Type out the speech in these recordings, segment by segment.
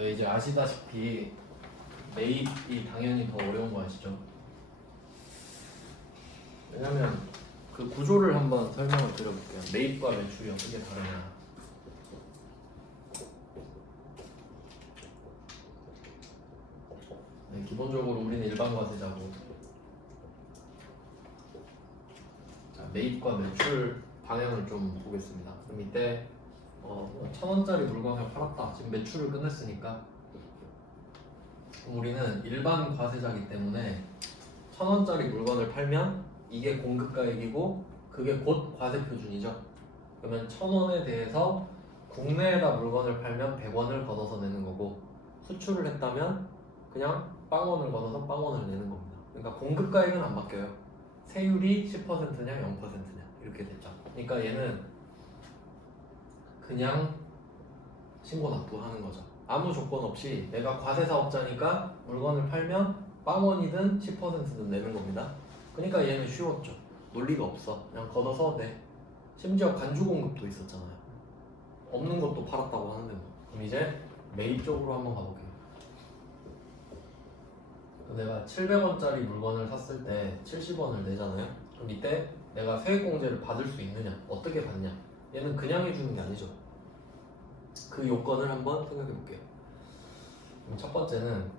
네, 이제 아시다시피 매입이 당연히 더 어려운 거 아시죠? 왜냐면 그 구조를 한번 설명을 드려볼게요. 매입과 매출이 어떻게 다르냐. 네, 기본적으로 우리는 일반 과세자고, 자, 매입과 매출 방향을 좀 보겠습니다. 그럼 이때 1,000원짜리 물건을 팔았다. 지금 매출을 끝냈으니까 그럼 우리는 일반 과세자이기 때문에 1,000원짜리 물건을 팔면 이게 공급가액이고 그게 곧 과세 표준이죠. 그러면 1,000원에 대해서 국내에다 물건을 팔면 100원을 걷어서 내는 거고, 수출을 했다면 그냥 빵원을 걷어서 빵원을 내는 겁니다. 그러니까 공급가액은 안 바뀌어요. 세율이 10%냐 0%냐 이렇게 됐죠. 그러니까 얘는 그냥 신고 납부하는 거죠. 아무 조건 없이 내가 과세 사업자니까 물건을 팔면 빵원이든 10%든 내는 겁니다. 그러니까 얘는 쉬웠죠. 논리가 없어. 그냥 걷어서 내. 심지어 간주 공급도 있었잖아요. 없는 것도 팔았다고 하는데 뭐. 그럼 이제 매입 쪽으로 한번 가볼게요. 내가 700원짜리 물건을 샀을 때 70원을 내잖아요. 그럼 이때 내가 세액공제를 받을 수 있느냐? 어떻게 받냐? 얘는 그냥 해주는 게 아니죠. 그 요건을 한번 생각해 볼게요. 그럼 첫 번째는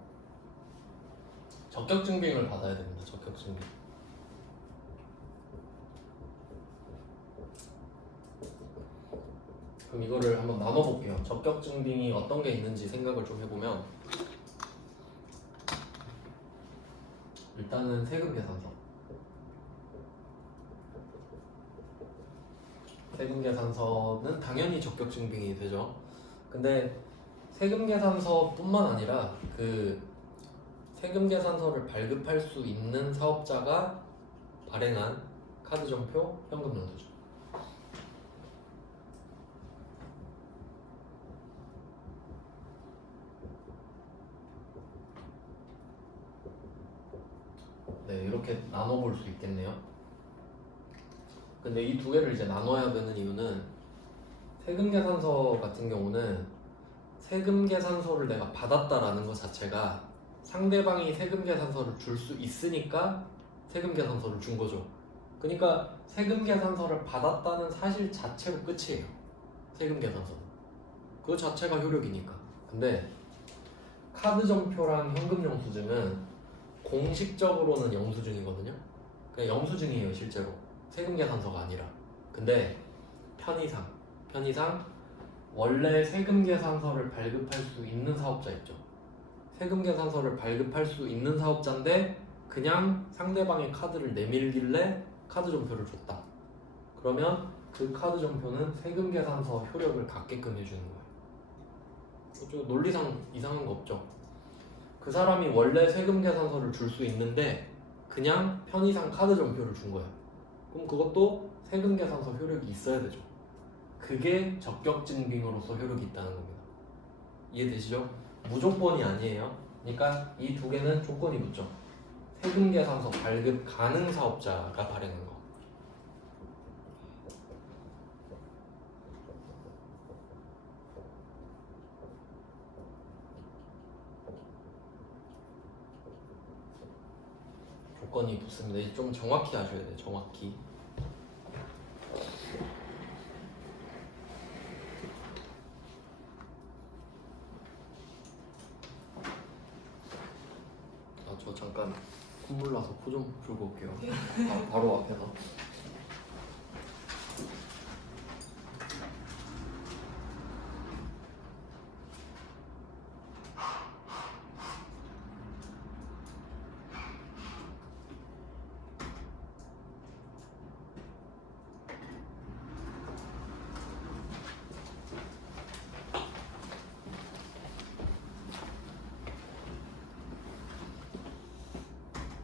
적격증빙을 받아야 됩니다. 적격증빙. 그럼 이거를 한번 나눠볼게요. 적격증빙이 어떤 게 있는지 생각을 좀 해보면, 일단은 세금계산서. 세금계산서는 당연히 적격증빙이 되죠. 근데 세금계산서뿐만 아니라 그 세금계산서를 발급할 수 있는 사업자가 발행한 카드점표, 현금영수증. 네, 이렇게 나눠볼 수 있겠네요. 근데 이 두 개를 이제 나눠야 되는 이유는, 세금계산서 같은 경우는 세금계산서를 내가 받았다라는 것 자체가 상대방이 세금계산서를 줄 수 있으니까 세금계산서를 준 거죠. 그러니까 세금계산서를 받았다는 사실 자체로 끝이에요. 세금계산서는 그 자체가 효력이니까. 근데 카드점표랑 현금영수증은 공식적으로는 영수증이거든요. 그냥 영수증이에요 실제로. 세금계산서가 아니라. 근데 편의상 원래 세금계산서를 발급할 수 있는 사업자 있죠. 세금계산서를 발급할 수 있는 사업자인데 그냥 상대방의 카드를 내밀길래 카드점표를 줬다. 그러면 그 카드점표는 세금계산서 효력을 갖게끔 해주는 거예요. 논리상 이상한 거 없죠. 그 사람이 원래 세금계산서를 줄 수 있는데 그냥 편의상 카드점표를 준 거야. 그럼 그것도 세금계산서 효력이 있어야 되죠. 그게 적격증빙으로서 효력이 있다는 겁니다. 이해되시죠? 무조건이 아니에요. 그러니까 이 두 개는 조건이 붙죠. 세금계산서 발급 가능 사업자가 발행한 거. 조건이 붙습니다. 좀 정확히 하셔야 돼요. 정확히. 저 잠깐 콧물 나서 코 좀 풀고 올게요. 바로 앞에서.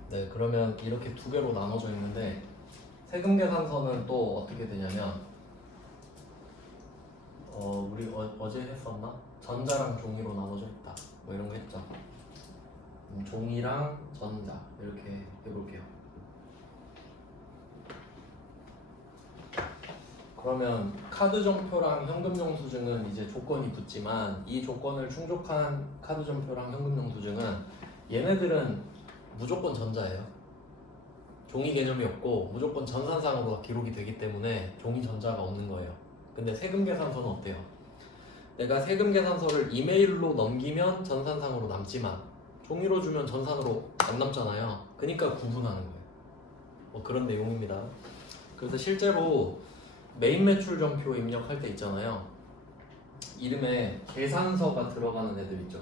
네, 그러면 이렇게 두 개로 나눠져 있는데, 세금계산서는 또 어떻게 되냐면, 우리 어제 했었나? 전자랑 종이로 나눠져 있다. 뭐 이런 거 했죠. 종이랑 전자 이렇게 해볼게요. 그러면 카드점표랑 현금영수증은 이제 조건이 붙지만 이 조건을 충족한 카드점표랑 현금영수증은 얘네들은 무조건 전자예요. 종이 개념이 없고 무조건 전산상으로 기록이 되기 때문에 종이 전자가 없는 거예요. 근데 세금계산서는 어때요? 내가 세금계산서를 이메일로 넘기면 전산상으로 남지만 종이로 주면 전산으로 안 남잖아요. 그러니까 구분하는 거예요. 뭐 그런 내용입니다. 그래서 실제로 메인 매출 전표 입력할 때 있잖아요. 이름에 계산서가 들어가는 애들 있죠.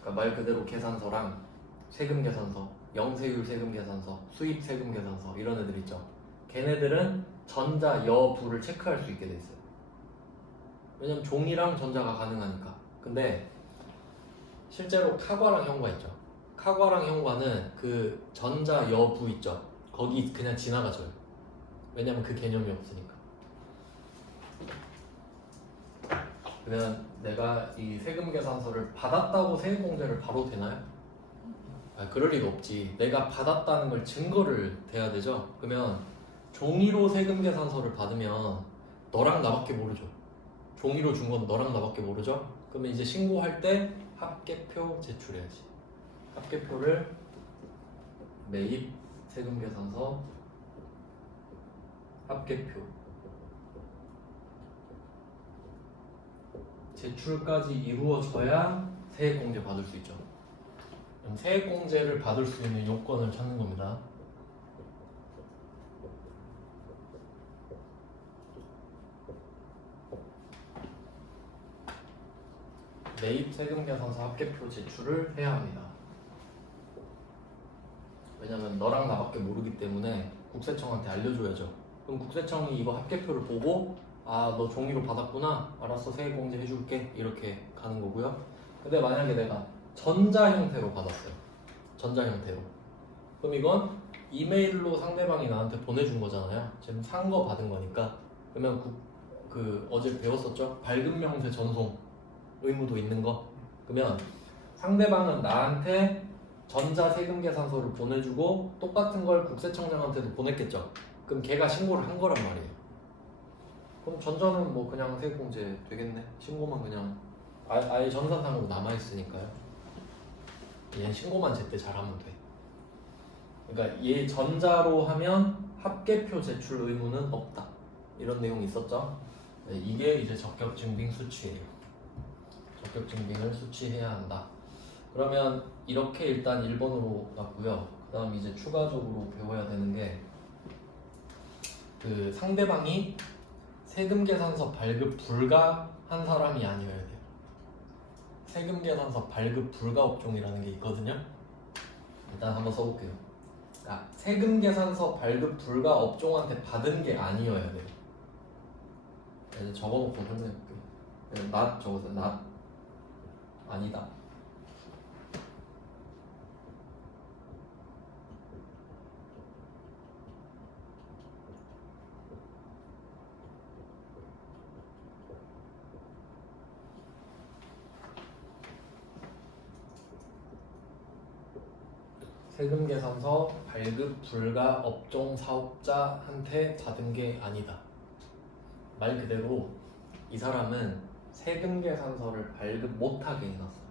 그러니까 말 그대로 계산서랑 세금 계산서, 영세율 세금 계산서, 수입 세금 계산서 이런 애들 있죠. 걔네들은 전자 여부를 체크할 수 있게 돼 있어요. 왜냐면 종이랑 전자가 가능하니까. 근데 실제로 카과랑 현과 있죠. 카과랑 현과는 그 전자 여부 있죠. 거기 그냥 지나가줘요. 왜냐면 그 개념이 없으니까. 그러면 내가 이 세금 계산서를 받았다고 세액공제를 바로 되나요? 그럴 리가 없지. 내가 받았다는 걸 증거를 대야 되죠. 그러면 종이로 세금 계산서를 받으면 너랑 나밖에 모르죠. 종이로 준 건 너랑 나밖에 모르죠. 그러면 이제 신고할 때 합계표 제출해야지. 합계표를 매입 세금 계산서 합계표 제출까지 이루어져야 세액공제 받을 수 있죠. 그럼 세액공제를 받을 수 있는 요건을 찾는 겁니다. 매입 세금 계산서 합계표 제출을 해야 합니다. 왜냐면 너랑 나밖에 모르기 때문에 국세청한테 알려줘야죠. 그럼 국세청이 이거 합계표를 보고 아, 너 종이로 받았구나. 알았어, 세액공제 해줄게. 이렇게 가는 거고요. 근데 만약에 내가 전자 형태로 받았어요. 전자 형태로. 그럼 이건 이메일로 상대방이 나한테 보내준 거잖아요. 지금 산 거 받은 거니까. 그러면 그 어제 배웠었죠? 발급 명세 전송 의무도 있는 거. 그러면 상대방은 나한테 전자 세금 계산서를 보내주고 똑같은 걸 국세청장한테도 보냈겠죠. 그럼 걔가 신고를 한 거란 말이에요. 그럼 전자는 뭐 그냥 세액공제 되겠네. 신고만 그냥 아예 전산상으로 남아있으니까요. 얘는 신고만 제때 잘하면 돼. 그러니까 얘 전자로 하면 합계표 제출 의무는 없다. 이런 내용이 있었죠. 네, 이게 이제 적격증빙 수치예요. 적격증빙을 수치해야 한다. 그러면 이렇게 일단 1번으로 갔고요. 그 다음 이제 추가적으로 배워야 되는 게 그 상대방이 세금계산서 발급 불가한 사람이 아니어야 돼요. 세금계산서 발급 불가 업종이라는 게 있거든요. 일단 한번 써볼게요. 그러니까 세금계산서 발급 불가 업종한테 받은 게 아니어야 돼요. 이제 적어놓고 설명해볼게요. not 적어서 not 아니다. 세금계산서 발급 불가 업종 사업자한테 받은 게 아니다. 말 그대로 이 사람은 세금계산서를 발급 못하게 해놨어요.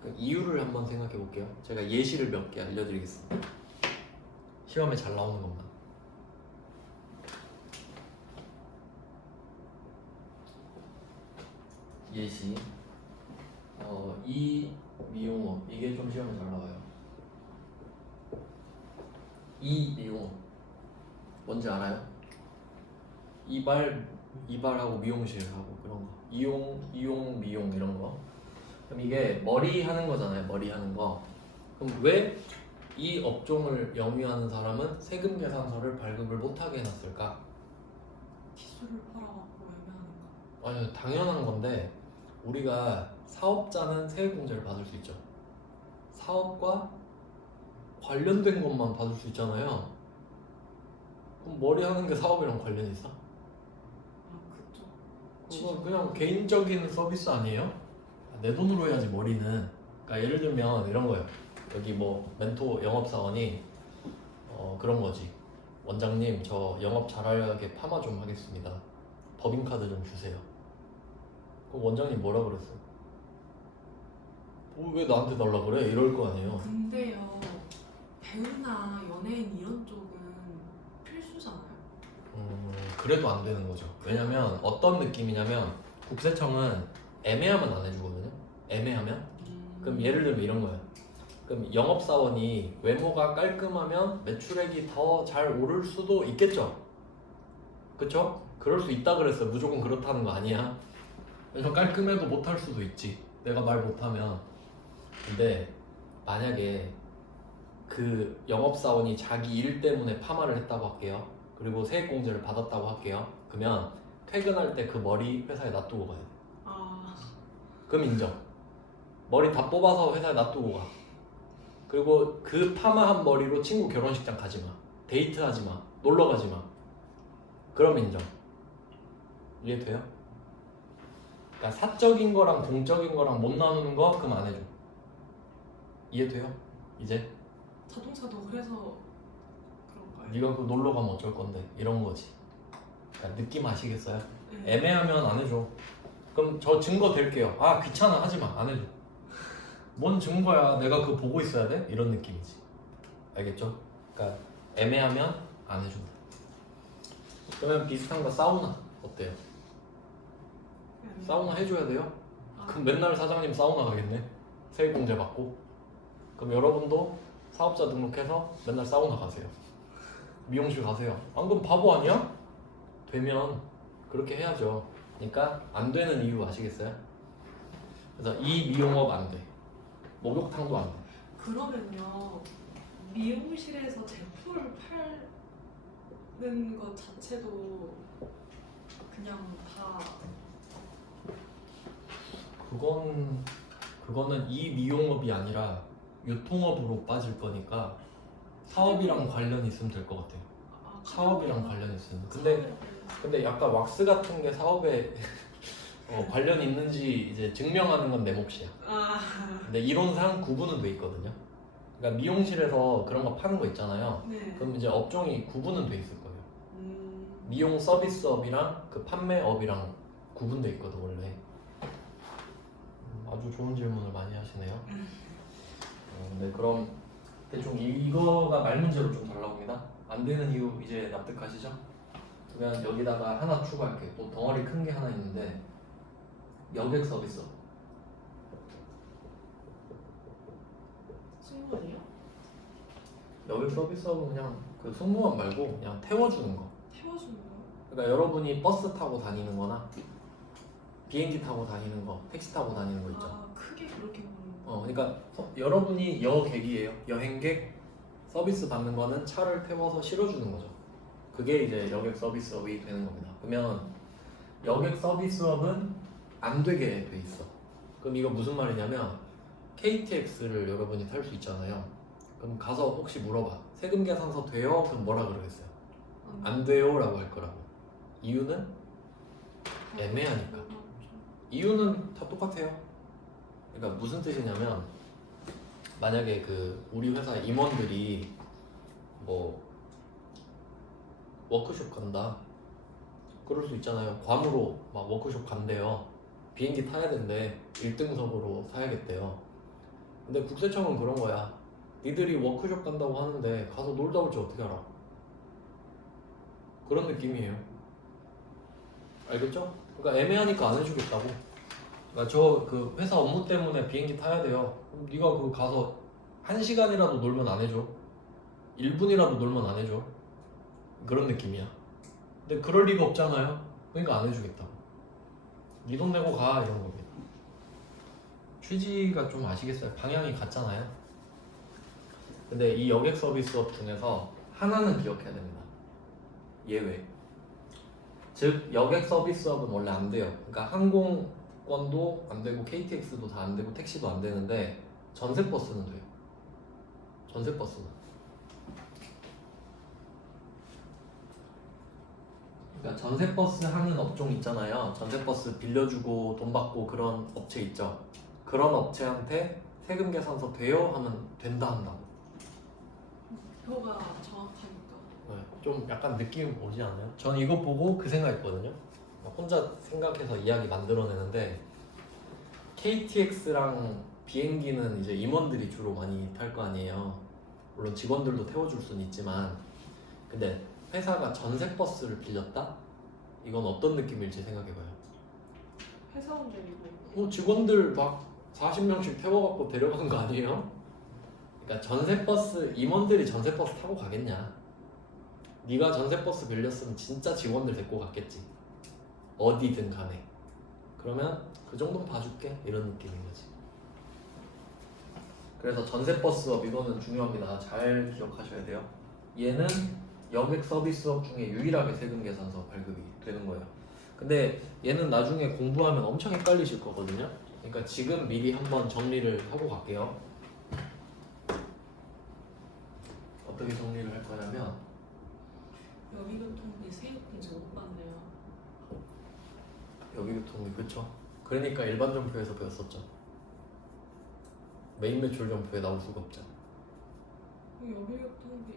그 이유를 한번 생각해 볼게요. 제가 예시를 몇 개 알려드리겠습니다. 시험에 잘 나오는 것만. 예시 이 미용업 이게 좀 시험에 잘 나와요. 이 미용업 뭔지 알아요? 이발하고 미용실하고 그런 거. 이용 미용 이런 거. 그럼 이게 머리 하는 거잖아요. 머리 하는 거. 그럼 왜 이 업종을 영위하는 사람은 세금 계산서를 발급을 못하게 해놨을까? 기술을 팔아갖고 애매하니까. 아니 당연한 건데 우리가 사업자는 세액공제를 받을 수 있죠. 사업과 관련된 것만 받을 수 있잖아요. 그럼 머리 하는 게 사업이랑 관련이 있어? 그쵸. 그거 그냥 개인적인 서비스 아니에요? 내 돈으로 해야지 머리는. 그러니까 예를 들면 이런 거예요. 여기 뭐 멘토 영업사원이 그런 거지. 원장님 저 영업 잘하게 파마 좀 하겠습니다. 법인카드 좀 주세요. 그럼 원장님 뭐라 그랬어요? 왜 나한테 달라 그래? 이럴 거 아니에요. 근데요, 배우나 연예인 이런 쪽은 필수잖아요. 그래도 안 되는 거죠. 왜냐면 어떤 느낌이냐면 국세청은 애매하면 안 해주거든요. 애매하면? 그럼 예를 들면 이런 거예요. 그럼 영업사원이 외모가 깔끔하면 매출액이 더 잘 오를 수도 있겠죠. 그쵸? 그럴 수 있다 그랬어요. 무조건 그렇다는 거 아니야. 왜냐면 깔끔해도 못할 수도 있지. 내가 말 못하면. 근데 만약에 그 영업사원이 자기 일 때문에 파마를 했다고 할게요. 그리고 세액공제를 받았다고 할게요. 그러면 퇴근할 때 그 머리 회사에 놔두고 가요. 그럼 인정. 머리 다 뽑아서 회사에 놔두고 가. 그리고 그 파마한 머리로 친구 결혼식장 가지 마. 데이트 하지 마. 놀러 가지 마. 그럼 인정. 이해돼요? 그러니까 사적인 거랑 공적인 거랑 못 나누는 거 그럼 안 해줘. 이해돼요? 이제? 자동차도 그래서 그런가요? 네가 그 놀러 가면 어쩔 건데 이런 거지. 그러니까 느낌 아시겠어요? 네. 애매하면 안 해줘. 그럼 저 증거 댈게요. 아 귀찮아 하지 마. 안 해줘. 뭔 증거야? 내가 그거 보고 있어야 돼? 이런 느낌이지. 알겠죠? 그러니까 애매하면 안 해준다. 그러면 비슷한 거 사우나 어때요? 사우나 해줘야 돼요? 그럼 맨날 사장님 사우나 가겠네. 세액공제 받고. 그럼 여러분도 사업자 등록해서 맨날 사우나 가세요. 미용실 가세요. 안 그럼 바보 아니야? 되면 그렇게 해야죠. 그러니까 안 되는 이유 아시겠어요? 그래서 이 미용업 안 돼. 목욕탕도 안 돼. 그러면요, 미용실에서 제품을 파는 것 자체도 그냥 다 그거는 이 미용업이 아니라 유통업으로 빠질 거니까 사업이랑 관련이 있으면 될 것 같아요. 사업이랑 관련이 있으면. 근데 약간 왁스 같은 게 사업에 관련이 있는지 이제 증명하는 건 내 몫이야. 근데 이론상 구분은 돼 있거든요. 그러니까 미용실에서 그런 거 파는 거 있잖아요. 네. 그럼 이제 업종이 구분은 돼 있을 거예요. 미용 서비스업이랑 그 판매업이랑 구분돼 있거든 원래. 아주 좋은 질문을 많이 하시네요. 네, 그럼 대충 이거가 말 문제로 좀 달라옵니다. 안 되는 이유 이제 납득하시죠? 그러면 여기다가 하나 추가할게요. 또 덩어리 큰 게 하나 있는데 여객 서비스. 승무원이요? 여객 서비스업은 그냥 그 승무원 말고 그냥 태워주는 거. 태워주는 거? 그러니까 여러분이 버스 타고 다니는 거나 비행기 타고 다니는 거, 택시 타고 다니는 거 있죠. 크게 그렇게 보는 거. 그러니까 여러분이 여객이에요. 여행객 서비스 받는 거는 차를 태워서 실어주는 거죠. 그게 이제 여객 서비스업이 되는 겁니다. 그러면 여객 서비스업은 안 되게 돼 있어. 그럼 이거 무슨 말이냐면 KTX를 여러분이 탈 수 있잖아요. 그럼 가서 혹시 물어봐. 세금 계산서 돼요? 그럼 뭐라 그러겠어요? 안 돼요? 라고 할 거라고. 이유는? 애매하니까. 이유는 다 똑같아요. 그러니까 무슨 뜻이냐면 만약에 그 우리 회사 임원들이 뭐 워크숍 간다. 그럴 수 있잖아요. 괌으로 막 워크숍 간대요. 비행기 타야 된대. 1등석으로 사야겠대요. 근데 국세청은 그런 거야. 니들이 워크숍 간다고 하는데 가서 놀다 올지 어떻게 알아? 그런 느낌이에요. 알겠죠? 그러니까 애매하니까 안 해주겠다고. 그러니까 저 그 회사 업무 때문에 비행기 타야 돼요. 그럼 네가 그 가서 1시간이라도 놀면 안 해줘. 1분이라도 놀면 안 해줘. 그런 느낌이야. 근데 그럴 리가 없잖아요. 그러니까 안 해주겠다고. 네 돈 내고 가 이런 겁니다. 취지가 좀 아시겠어요? 방향이 같잖아요. 근데 이 여객 서비스업 중에서 하나는 기억해야 됩니다. 예외. 즉 여객 서비스업은 원래 안 돼요. 그러니까 항공권도 안 되고 KTX도 다 안 되고 택시도 안 되는데 전세버스는 돼요. 전세버스는. 그러니까 전세버스 하는 업종 있잖아요. 전세버스 빌려주고 돈 받고 그런 업체 있죠. 그런 업체한테 세금 계산서 돼요? 하면 된다 한다고. 표가 정확하니까. 네. 좀 약간 느낌 오지 않아요? 전 이거 보고 그 생각했거든요. 혼자 생각해서 이야기 만들어내는데 KTX랑 비행기는 이제 임원들이 주로 많이 탈 거 아니에요. 물론 직원들도 태워줄 수는 있지만 근데 회사가 전세 버스를 빌렸다? 이건 어떤 느낌일지 생각해봐요. 회사원들이고 직원들 막 40명씩 태워갖고 데려가는 거 아니에요? 그러니까 전세버스 임원들이 전세버스 타고 가겠냐? 네가 전세버스 빌렸으면 진짜 직원들 데리고 갔겠지. 어디든 간에. 그러면 그 정도는 봐줄게 이런 느낌인 거지. 그래서 전세버스업 이거는 중요합니다. 잘 기억하셔야 돼요. 얘는 여객 서비스업 중에 유일하게 세금 계산서 발급이 되는 거예요. 근데 얘는 나중에 공부하면 엄청 헷갈리실 거거든요. 그러니까 지금 미리 한번 정리를 하고 갈게요. 어떻게 정리를 할 거냐면 여기교통비 세입금지 못 받네요. 여기교통비 그쵸? 그러니까 일반 점표에서 배웠었죠. 메인 매출 점표에 나올 수가 없잖아. 여기교통비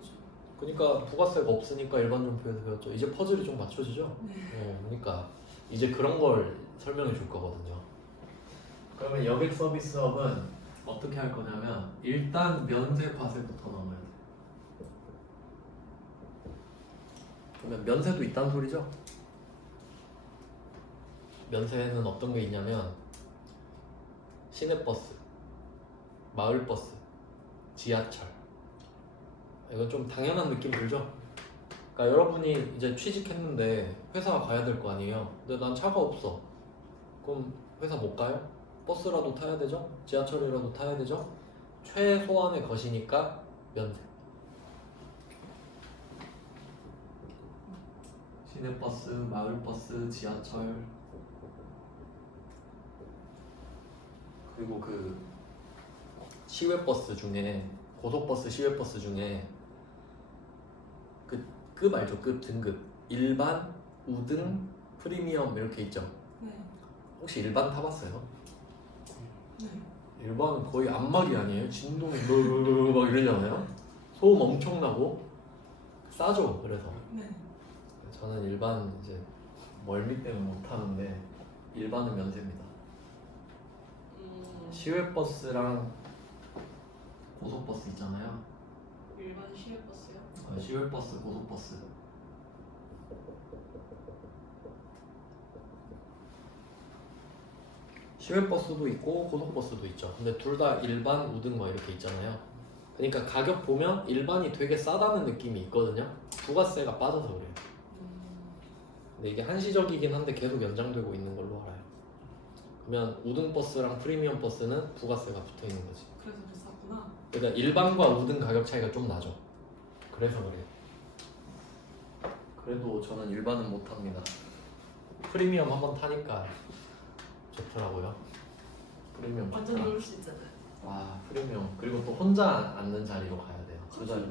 그죠? 그러니까 부가세가 없으니까 일반 점표에서 배웠죠. 이제 퍼즐이 좀 맞춰지죠? 네. 그러니까 이제 그런 걸 설명해 줄 거거든요. 그러면 여객 서비스업은 어떻게 할 거냐면 일단 면세 과세부터 넘어야 돼. 그러면 면세도 있단 소리죠? 면세는 어떤 게 있냐면 시내버스, 마을버스, 지하철. 이건 좀 당연한 느낌 들죠? 그러니까 여러분이 이제 취직했는데 회사 가야 될 거 아니에요. 근데 난 차가 없어. 그럼 회사 못 가요? 버스라도 타야 되죠? 지하철이라도 타야 되죠? 최소한의 것이니까 면세. 시내버스, 마을버스, 지하철. 그리고 그 시외버스 중에 고속버스, 시외버스 중에 그 급 알죠? 급 등급 일반, 우등, 프리미엄 이렇게 있죠. 네. 혹시 일반 타봤어요? 네. 일반은 거의 안말이 아니에요? 진동이 막 이러잖아요. 소음 엄청나고 싸죠. 그래서 네. 저는 일반 이제 멀미 때문에 못 타는데 일반은 면세입니다. 시외버스랑 고속버스 있잖아요. 일반 시외버스요? 시외버스, 고속버스. 시외버스도 있고 고속버스도 있죠. 근데 둘 다 일반, 우등 뭐 이렇게 있잖아요. 그러니까 가격 보면 일반이 되게 싸다는 느낌이 있거든요. 부가세가 빠져서 그래요. 근데 이게 한시적이긴 한데 계속 연장되고 있는 걸로 알아요. 그러면 우등 버스랑 프리미엄 버스는 부가세가 붙어 있는 거지. 그래서 비쌌구나. 그러니까 일반과 우등 가격 차이가 좀 나죠. 그래서 그래요. 그래도 저는 일반은 못 탑니다. 프리미엄 한번 타니까 좋더라고요. 프리미엄 완전 좋더라. 놀 수 있잖아요. 와 프리미엄. 그리고 또 혼자 앉는 자리로 가야 돼요. 그 자리로.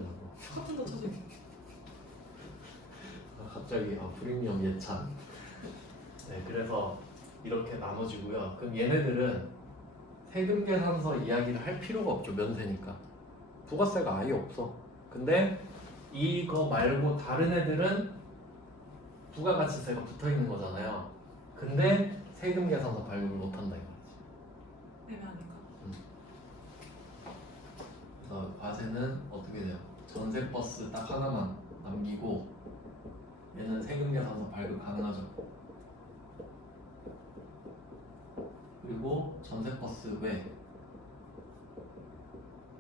커튼도 쳐지고. 갑자기 프리미엄 예찬. 네, 그래서 이렇게 나눠지고요. 그럼 얘네들은 세금 계산서 이야기를 할 필요가 없죠. 면세니까. 부가세가 아예 없어. 근데 이거 말고 다른 애들은 부가가치세가 붙어 있는 거잖아요. 근데 세금 계산서 발급을 못 한다 이거지. 애매하니까. 그래서 과세는 어떻게 돼요? 전세 버스 딱 하나만 남기고 얘는 세금 계산서 발급 가능하죠. 그리고 전세 버스 외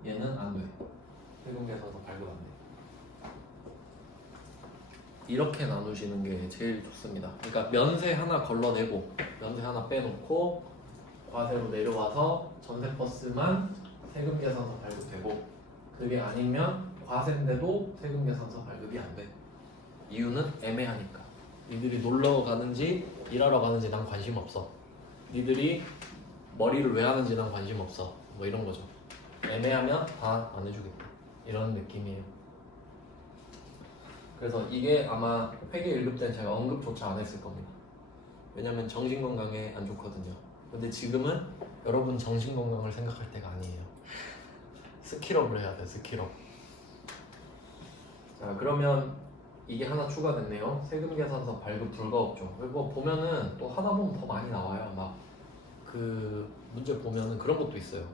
얘는 안 돼. 세금 계산서 발급 안 돼. 이렇게 나누시는 게 제일 좋습니다. 그러니까 면세 하나 걸러내고 면세 하나 빼놓고 과세로 내려와서 전세 버스만 세금 계산서 발급되고 그게 아니면 과세인데도 세금 계산서 발급이 안 돼. 이유는 애매하니까. 니들이 놀러 가는지 일하러 가는지 난 관심 없어. 니들이 머리를 왜 하는지 난 관심 없어. 뭐 이런 거죠. 애매하면 다 안 해주겠다. 이런 느낌이에요. 그래서 이게 아마 회계 1급 때는 제가 언급조차 안 했을 겁니다. 왜냐면 정신건강에 안 좋거든요. 근데 지금은 여러분 정신건강을 생각할 때가 아니에요. 스킬업을 해야 돼. 스킬업. 자 그러면 이게 하나 추가됐네요. 세금계산서 발급 불가업종. 이거 보면은 또 하다 보면 더 많이 나와요. 막 그 문제 보면은 그런 것도 있어요.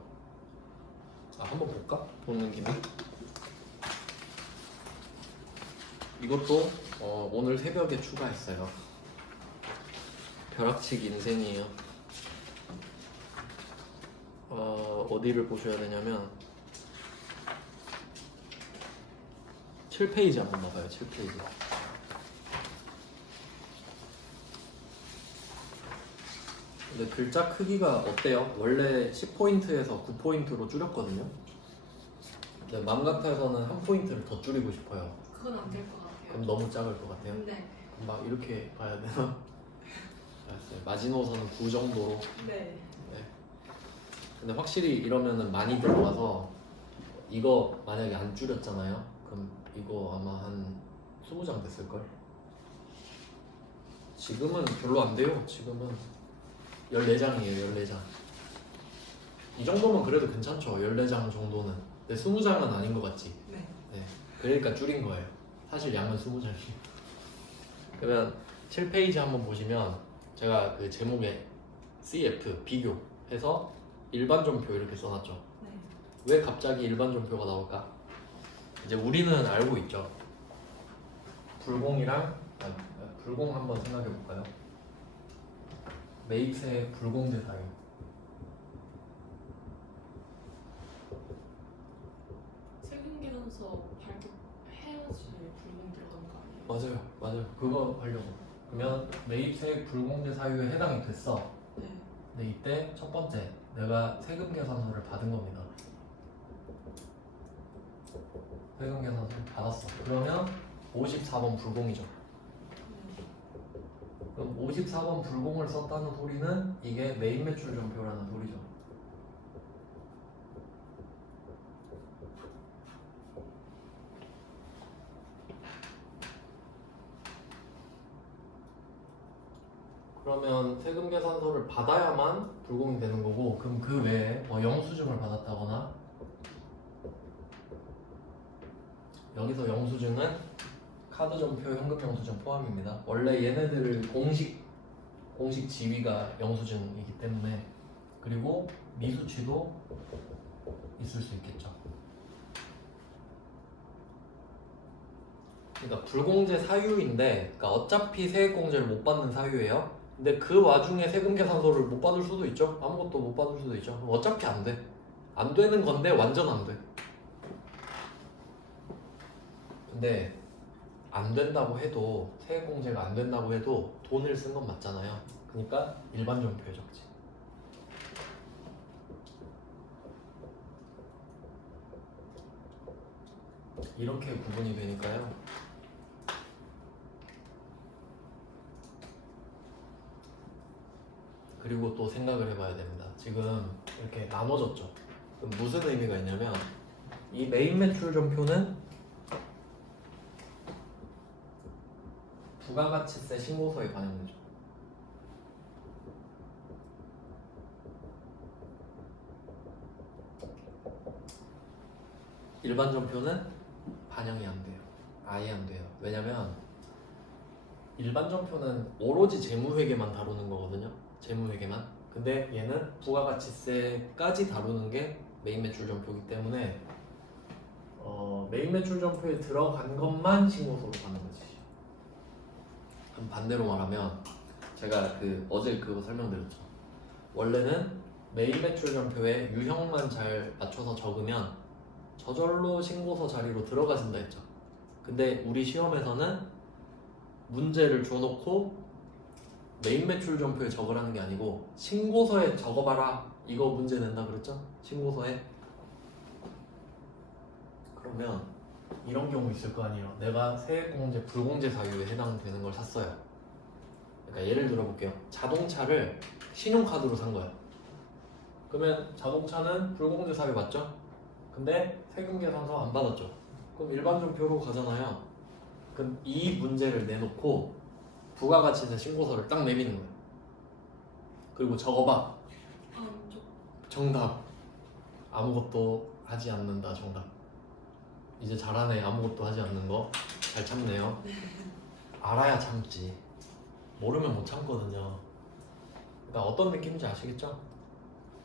한번 볼까? 보는 김에. 이것도 오늘 새벽에 추가했어요. 벼락치기 인생이에요. 어디를 보셔야 되냐면 7페이지 한번 봐봐요. 7페이지. 근데 글자 크기가 어때요? 원래 10포인트에서 9포인트로 줄였거든요. 근데 맘 같아서는 한 포인트를 더 줄이고 싶어요. 그건 안 될 것 같아요. 그럼 너무 작을 것 같아요. 네. 그럼 막 이렇게 봐야 되나? 알았어요. 마지노선은 9 정도로. 네. 근데 확실히 이러면은 많이 들어가서 이거 만약에 안 줄였잖아요. 그럼 이거 아마 한 20장 됐을걸? 지금은 별로 안 돼요. 지금은 14장이에요. 14장. 이 정도면 그래도 괜찮죠. 14장 정도는. 근데 20장은 아닌 것 같지? 네. 네. 그러니까 줄인 거예요. 사실 양은 20장이에요. 그러면 7페이지 한번 보시면 제가 그 제목에 CF 비교해서 일반 점표 이렇게 써놨죠. 네. 왜 갑자기 일반 점표가 나올까? 이제 우리는 알고 있죠. 불공 한번 생각해 볼까요? 매입세 불공제 사유. 세금계산서 발급해야지 불공 들어가는 거 아니에요? 맞아요. 그거 하려고. 그러면 매입세 불공제 사유에 해당이 됐어. 네. 근데 이때 첫 번째 내가 세금 계산서를 받은 겁니다. 세금 계산서를 받았어. 그러면 54번 불공이죠. 그럼 54번 불공을 썼다는 소리는 이게 매입 매출 전표라는 소리죠. 그러면 세금 계산서를 받아야만 불공이 되는 거고, 그럼 그 외에 뭐 영수증을 받았다거나, 여기서 영수증은 카드 전표, 현금 영수증 포함입니다. 원래 얘네들을 공식 지위가 영수증이기 때문에. 그리고 미수치도 있을 수 있겠죠. 그러니까 불공제 사유인데, 그러니까 어차피 세액공제를 못 받는 사유예요. 근데 그 와중에 세금 계산서를 못 받을 수도 있죠. 아무것도 못 받을 수도 있죠. 어차피 안 돼. 안 되는 건데 완전 안 돼. 근데 안 된다고 해도, 세액공제가 안 된다고 해도 돈을 쓴 건 맞잖아요. 그러니까 일반 전표에 적지. 이렇게 구분이 되니까요. 그리고 또 생각을 해봐야 됩니다. 지금 이렇게 나눠졌죠. 그럼 무슨 의미가 있냐면, 이 메인 매출 전표는 부가가치세 신고서에 반영되죠. 일반 전표는 반영이 안 돼요. 아예 안 돼요. 왜냐면 일반 전표는 오로지 재무회계만 다루는 거거든요. 재무회계만. 근데 얘는 부가가치세까지 다루는 게 메인 매출 전표이기 때문에 메인 매출 전표에 들어간 것만 신고서로 가는 거지. 그럼 반대로 말하면 제가 어제 그거 설명드렸죠. 원래는 메인 매출 전표에 유형만 잘 맞춰서 적으면 저절로 신고서 자리로 들어가신다 했죠. 근데 우리 시험에서는 문제를 줘놓고 메인 매출 전표에 적으라는 게 아니고 신고서에 적어봐라, 이거 문제 낸다 그랬죠? 신고서에. 그러면 이런 경우 있을 거 아니에요. 내가 세액공제 불공제 사유에 해당되는 걸 샀어요. 그러니까 예를 들어 볼게요. 자동차를 신용카드로 산 거야. 그러면 자동차는 불공제 사유 맞죠? 근데 세금 계산서 안 받았죠. 그럼 일반 전표로 가잖아요. 그럼 이 문제를 내놓고 부가가치세 신고서를 딱 내미는 거예요. 그리고 적어봐. 정답. 아무것도 하지 않는다. 정답. 이제 잘하네. 아무것도 하지 않는 거. 잘 참네요. 알아야 참지. 모르면 못 참거든요. 그러니까 어떤 느낌인지 아시겠죠?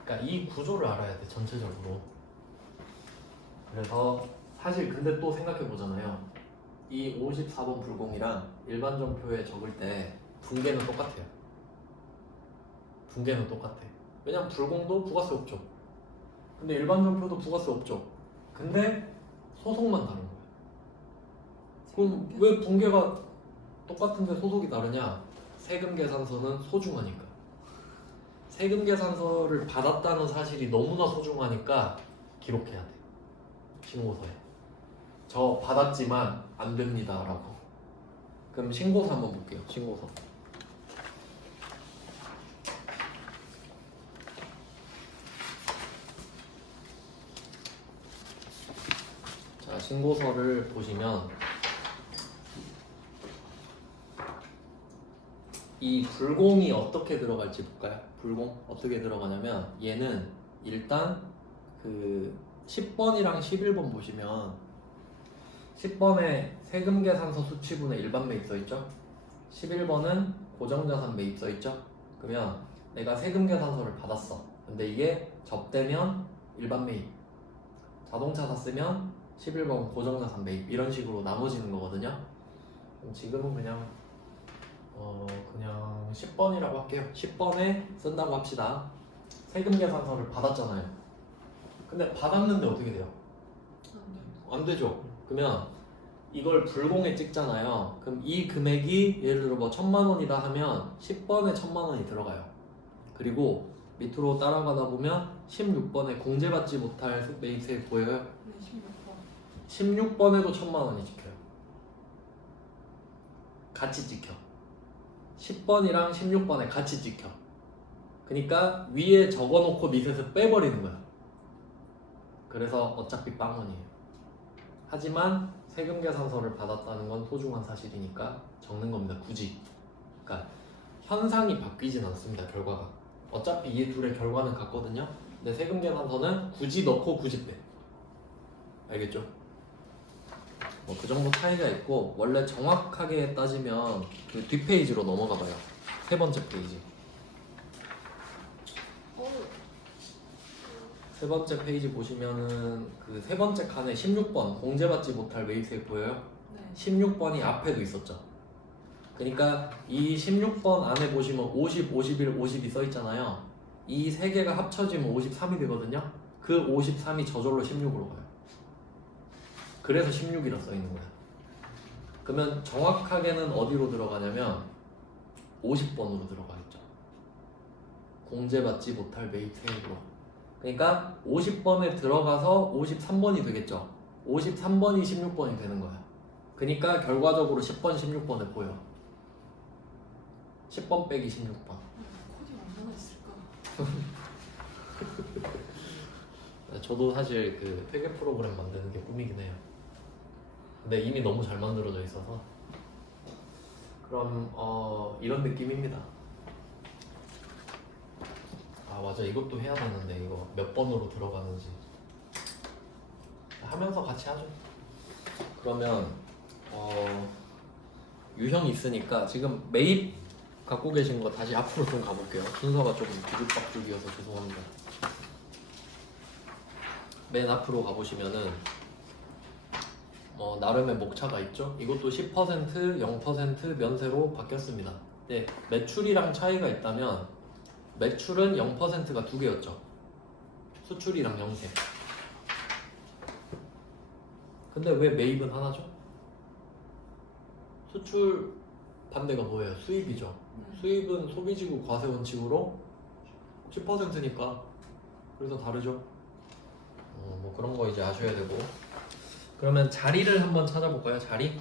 그러니까 이 구조를 알아야 돼, 전체적으로. 그래서 사실 근데 또 생각해 보잖아요. 이 54번 불공이랑 일반전표에 적을 때 분계는 똑같아요. 분계는 똑같아. 왜냐면 불공도 부가세 없죠. 근데 일반전표도 부가세 없죠. 근데 소속만 다른 거예요. 그럼 왜 분계가 똑같은데 소속이 다르냐? 세금 계산서는 소중하니까. 세금 계산서를 받았다는 사실이 너무나 소중하니까 기록해야 돼. 신고서에. 저 받았지만 안 됩니다 라고. 그럼 신고서 한번 볼게요. 신고서. 자, 신고서를 보시면 이 불공이 어떻게 들어갈지 볼까요? 불공 어떻게 들어가냐면 얘는 일단 그 10번이랑 11번 보시면 10번에 세금 계산서 수취분의 일반 매입 써 있죠? 11번은 고정자산 매입 써 있죠? 그러면 내가 세금 계산서를 받았어. 근데 이게 접대면 일반 매입, 자동차 샀으면 11번 고정자산 매입 이런 식으로 나눠지는 거거든요. 그럼 지금은 그냥 10번이라고 할게요. 10번에 쓴다고 합시다. 세금 계산서를 받았잖아요. 근데 받았는데 어떻게 돼요? 안 되죠. 그러면 이걸 불공에 찍잖아요. 그럼 이 금액이 예를 들어 뭐 1000만 원이다 하면 10번에 1000만 원이 들어가요. 그리고 밑으로 따라가다 보면 16번에 공제받지 못할 매입세액 보여요? 네, 16번. 16번에도 1000만 원이 찍혀요. 같이 찍혀. 10번이랑 16번에 같이 찍혀. 그러니까 위에 적어놓고 밑에서 빼버리는 거야. 그래서 어차피 빵원이에요. 하지만 세금 계산서를 받았다는 건 소중한 사실이니까 적는 겁니다. 굳이. 그러니까 현상이 바뀌진 않습니다. 결과가. 어차피 이 둘의 결과는 같거든요. 근데 세금 계산서는 굳이 넣고 굳이 빼. 알겠죠? 뭐 그 정도 차이가 있고 원래 정확하게 따지면 그 뒷페이지로 넘어가 봐요. 세 번째 페이지. 세 번째 페이지 보시면은 그 세 번째 칸에 16번 공제받지 못할 매입세액 보여요? 네. 16번이 앞에도 있었죠. 그러니까 이 16번 안에 보시면 50, 51, 50이 써 있잖아요. 이 세 개가 합쳐지면 53이 되거든요. 그 53이 저절로 16으로 가요. 그래서 16이라 써 있는 거야. 그러면 정확하게는 어디로 들어가냐면 50번으로 들어가겠죠. 공제받지 못할 매입세액으로. 그러니까 50번에 들어가서 53번이 되겠죠. 53번이 16번이 되는 거야. 그러니까 결과적으로 10번, 16번에 보여. 10번 빼기 16번. 코디 얼마나 있을까? 저도 사실 그 회계 프로그램 만드는 게 꿈이긴 해요. 근데 이미 너무 잘 만들어져 있어서. 그럼 이런 느낌입니다. 아 맞아, 이것도 해야 되는데 이거 몇 번으로 들어가는지 하면서 같이 하죠. 그러면 유형이 있으니까 지금 매입 갖고 계신 거 다시 앞으로 좀 가볼게요. 순서가 조금 뒤죽박죽이어서 죄송합니다. 맨 앞으로 가보시면은 나름의 목차가 있죠. 이것도 10%, 0% 면세로 바뀌었습니다. 네, 매출이랑 차이가 있다면 매출은 0%가 두 개였죠. 수출이랑 영세. 근데 왜 매입은 하나죠? 수출 반대가 뭐예요? 수입이죠. 수입은 소비지구 과세 원칙으로 10%니까 그래서 다르죠. 뭐 그런 거 이제 아셔야 되고. 그러면 자리를 한번 찾아볼까요? 자리.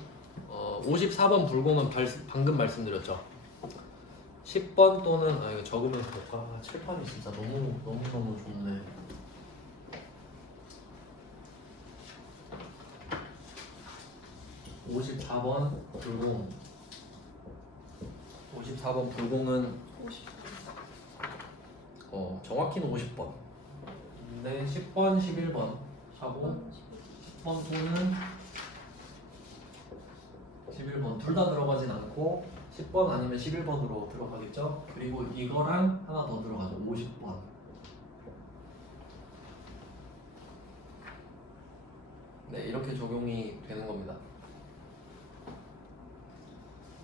54번 불공은 방금 말씀드렸죠. 10번 또는 이거 적으면서 볼까? 7번이 진짜 너무 좋네. (54번) 불공. 54번 불공은 50번. 정확히는 50번. 근데 10번, 11번 하고 10번 또는 11번 둘 다 들어가진 않고 10번 아니면 11번으로 들어가겠죠? 그리고 이거랑 하나 더 들어가죠. 50번. 네, 이렇게 적용이 되는 겁니다.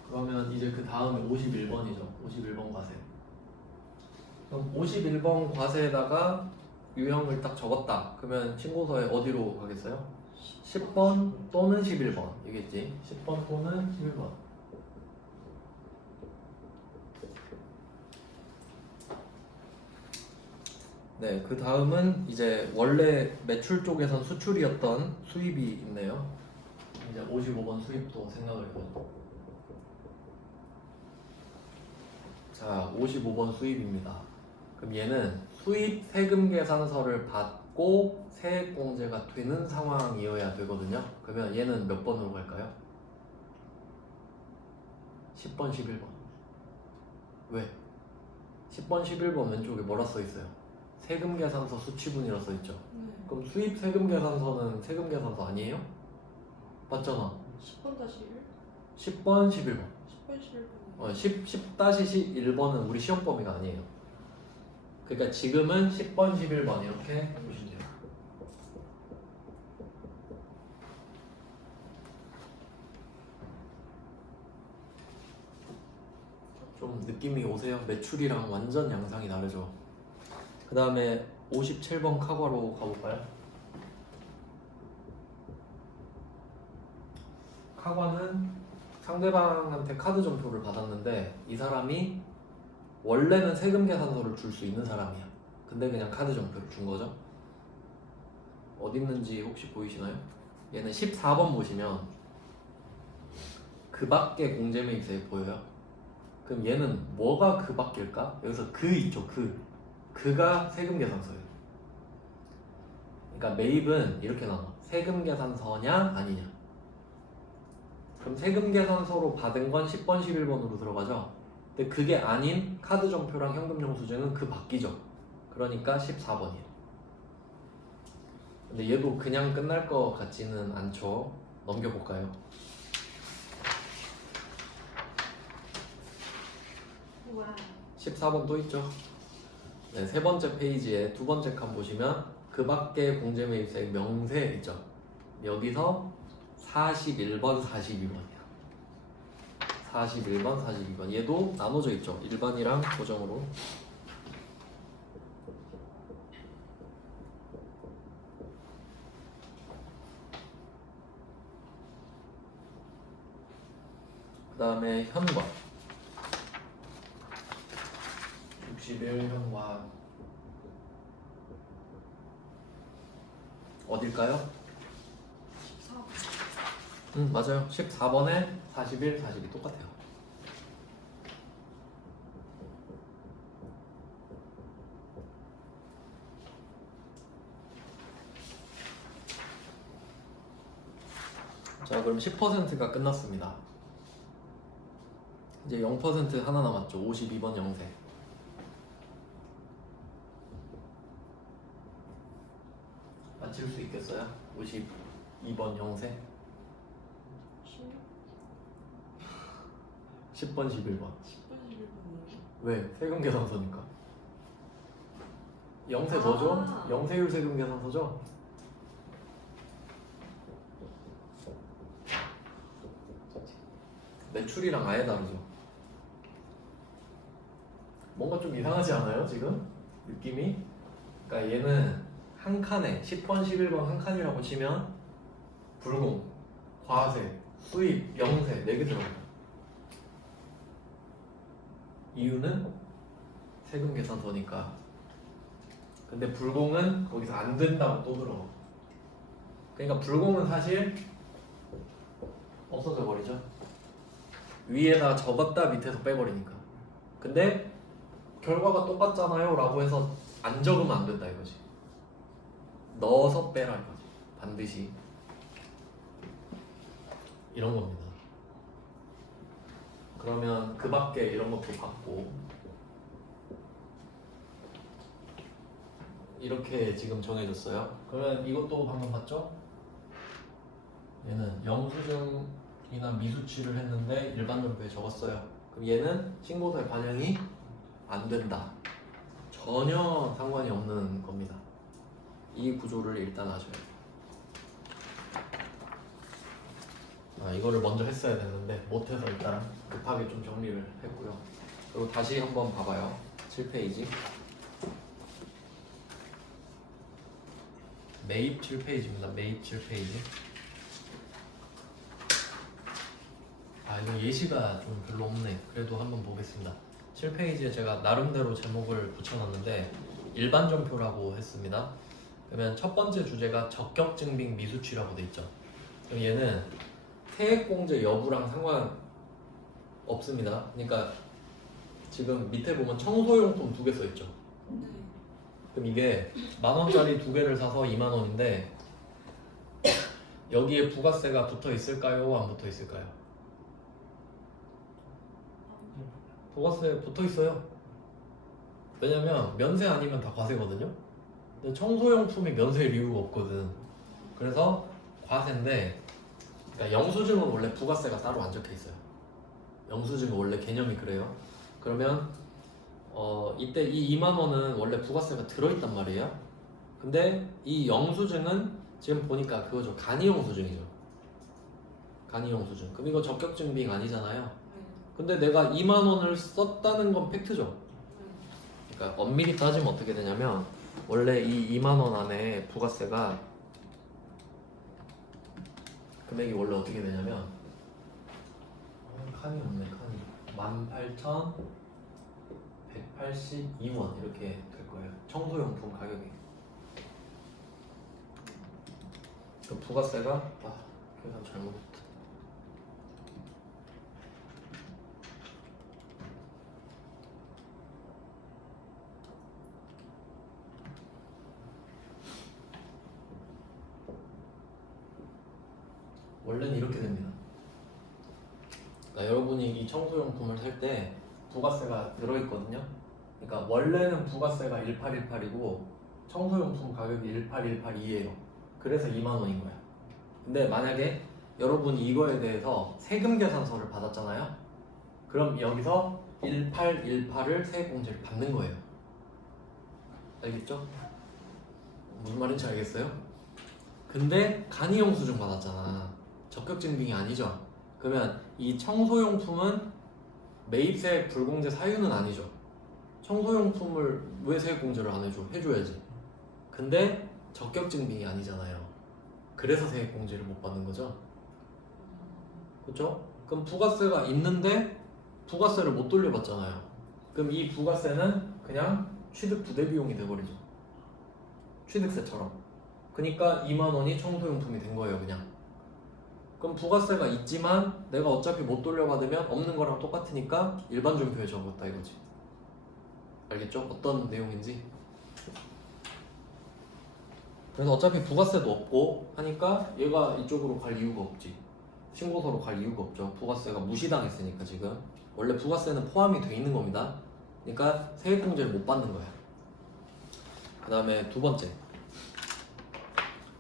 그러면 이제 그 다음에 51번이죠. 51번 과세. 그럼 51번 과세에다가 유형을 딱 적었다. 그러면 신고서에 어디로 가겠어요? 10번 또는 11번 이겠지. 10번 또는 11번. 네, 그 다음은 이제 원래 매출 쪽에선 수출이었던 수입이 있네요. 이제 55번 수입도 생각을 해보죠. 자, 55번 수입입니다. 그럼 얘는 수입 세금 계산서를 받고 세액공제가 되는 상황이어야 되거든요. 그러면 얘는 몇 번으로 갈까요? 10번, 11번. 왜? 10번, 11번 왼쪽에 뭐라 써 있어요? 세금 계산서 수취분이라 써 있죠. 네. 그럼 수입 세금 계산서는 세금 계산서 아니에요? 맞잖아. 10번 다시 1? 10번, 11번. 10번 11번. 10-11번은 우리 시험 범위가 아니에요. 그러니까 지금은 10번, 11번 이렇게 보시면 돼요. 좀 느낌이 오세요? 매출이랑 완전 양상이 다르죠. 그 다음에 57번 카과로 가볼까요? 카과는 상대방한테 카드 점표를 받았는데 이 사람이 원래는 세금 계산서를 줄 수 있는 사람이야. 근데 그냥 카드 점표를 준 거죠. 어디 있는지 혹시 보이시나요? 얘는 14번 보시면 그 밖에 공제매입세액 보여요? 그럼 얘는 뭐가 그 밖일까? 여기서 그 있죠. 그가 세금 계산서예요. 그러니까 매입은 이렇게 나와. 세금 계산서냐 아니냐. 그럼 세금 계산서로 받은 건 10번, 11번으로 들어가죠. 근데 그게 아닌 카드 점표랑 현금 영수증은 그 밖이죠. 그러니까 14번이에요. 근데 얘도 그냥 끝날 것 같지는 않죠. 넘겨볼까요? 우와. 14번 또 있죠. 네, 세 번째 페이지에 두 번째 칸 보시면 그 밖에 공제매입세액 명세 있죠. 여기서 41번, 42번이야. 41번, 42번. 얘도 나눠져 있죠. 일반이랑 고정으로. 그 다음에 현관. 61 현관. 어딜까요? 14번. 맞아요. 14번에 41, 42 똑같아요. 자, 그럼 10%가 끝났습니다. 이제 0% 하나 남았죠. 52번 영세. 맞힐 수 있겠어요? 52번 영세. 10번, 11번. 10번 11번이에요. 왜? 세금 계산서니까. 영세 뭐죠? 아. 영세율 세금 계산서죠? 매출이랑 아예 다르죠. 뭔가 좀 이상하지 않아요, 지금? 느낌이? 그러니까 얘는 한 칸에 10번, 11번 한 칸이라고 치면 불공, 과세, 수입, 영세 4개 들어가요. 이유는 세금 계산서니까. 근데 불공은 거기서 안 된다고 또 들어가. 그러니까 불공은 사실 없어져 버리죠. 위에다 적었다 밑에서 빼버리니까. 근데 결과가 똑같잖아요 라고 해서 안 적으면 안 된다 이거지. 넣어서 빼라 이거지. 반드시 이런 겁니다. 그러면 그 밖에 이런 것도 받고 이렇게 지금 정해졌어요. 그러면 이것도 방금 봤죠? 얘는 영수증이나 미수치를 했는데 일반 전표에 적었어요. 그럼 얘는 신고서에 반영이 안 된다. 전혀 상관이 없는 겁니다. 이 구조를 일단 아셔야 돼요. 이거를 먼저 했어야 되는데 못해서 일단 급하게 좀 정리를 했고요. 그리고 다시 한번 봐봐요. 7페이지. 매입 7페이지입니다. 매입 7페이지. 이거 예시가 좀 별로 없네. 그래도 한번 보겠습니다. 7페이지에 제가 나름대로 제목을 붙여놨는데 일반 전표라고 했습니다. 그러면 첫 번째 주제가 적격증빙 미수치라고 돼 있죠. 그럼 얘는 세액공제 여부랑 상관없습니다. 그러니까 지금 밑에 보면 청소용품 2개 써있죠. 네. 그럼 이게 10,000원짜리 2개를 사서 20,000원인데 여기에 부가세가 붙어 있을까요? 안 붙어 있을까요? 부가세 붙어 있어요. 왜냐면 면세 아니면 다 과세거든요. 근데 청소용품이 면세일 이유가 없거든. 그래서 과세인데, 그러니까 영수증은 원래 부가세가 따로 안 적혀 있어요. 영수증은 원래 개념이 그래요. 그러면 이때 이 20,000원은 원래 부가세가 들어있단 말이에요. 근데 이 영수증은 지금 보니까 그거죠. 간이영수증이죠. 간이영수증. 그럼 이거 적격증빙 아니잖아요. 네. 근데 내가 20,000원을 썼다는 건 팩트죠. 네. 그러니까 엄밀히 따지면 어떻게 되냐면 원래 이 20,000원 안에 부가세가 금액이 원래 어떻게 되냐면 칸이 없네. 칸이 18,182원 이렇게 될 거예요. 청소용품 가격이. 그 부가세가 계산 잘못했다. 원래는 이렇게 됩니다. 그러니까 여러분이 이 청소용품을 살 때 부가세가 들어있거든요. 그러니까 원래는 부가세가 1818이고 청소용품 가격이 18182예요. 그래서 20,000원인 거야. 근데 만약에 여러분이 이거에 대해서 세금 계산서를 받았잖아요. 그럼 여기서 1818을 세액공제를 받는 거예요. 알겠죠? 무슨 말인지 알겠어요? 근데 간이영수증 받았잖아. 적격증빙이 아니죠. 그러면 이 청소용품은 매입세액 불공제 사유는 아니죠. 청소용품을 왜 세액공제를 안 해줘? 해줘야지. 근데 적격증빙이 아니잖아요. 그래서 세액공제를 못 받는 거죠. 그렇죠? 그럼 부가세가 있는데 부가세를 못 돌려받잖아요. 그럼 이 부가세는 그냥 취득 부대 비용이 돼버리죠. 취득세처럼. 그러니까 20,000원이 청소용품이 된 거예요, 그냥. 그럼 부가세가 있지만 내가 어차피 못 돌려받으면 없는 거랑 똑같으니까 일반 전표에 적었다 이거지. 알겠죠? 어떤 내용인지. 그래서 어차피 부가세도 없고 하니까 얘가 이쪽으로 갈 이유가 없지. 신고서로 갈 이유가 없죠. 부가세가 무시당했으니까 지금. 원래 부가세는 포함이 돼 있는 겁니다. 그러니까 세액공제를 못 받는 거야. 그 다음에 두 번째.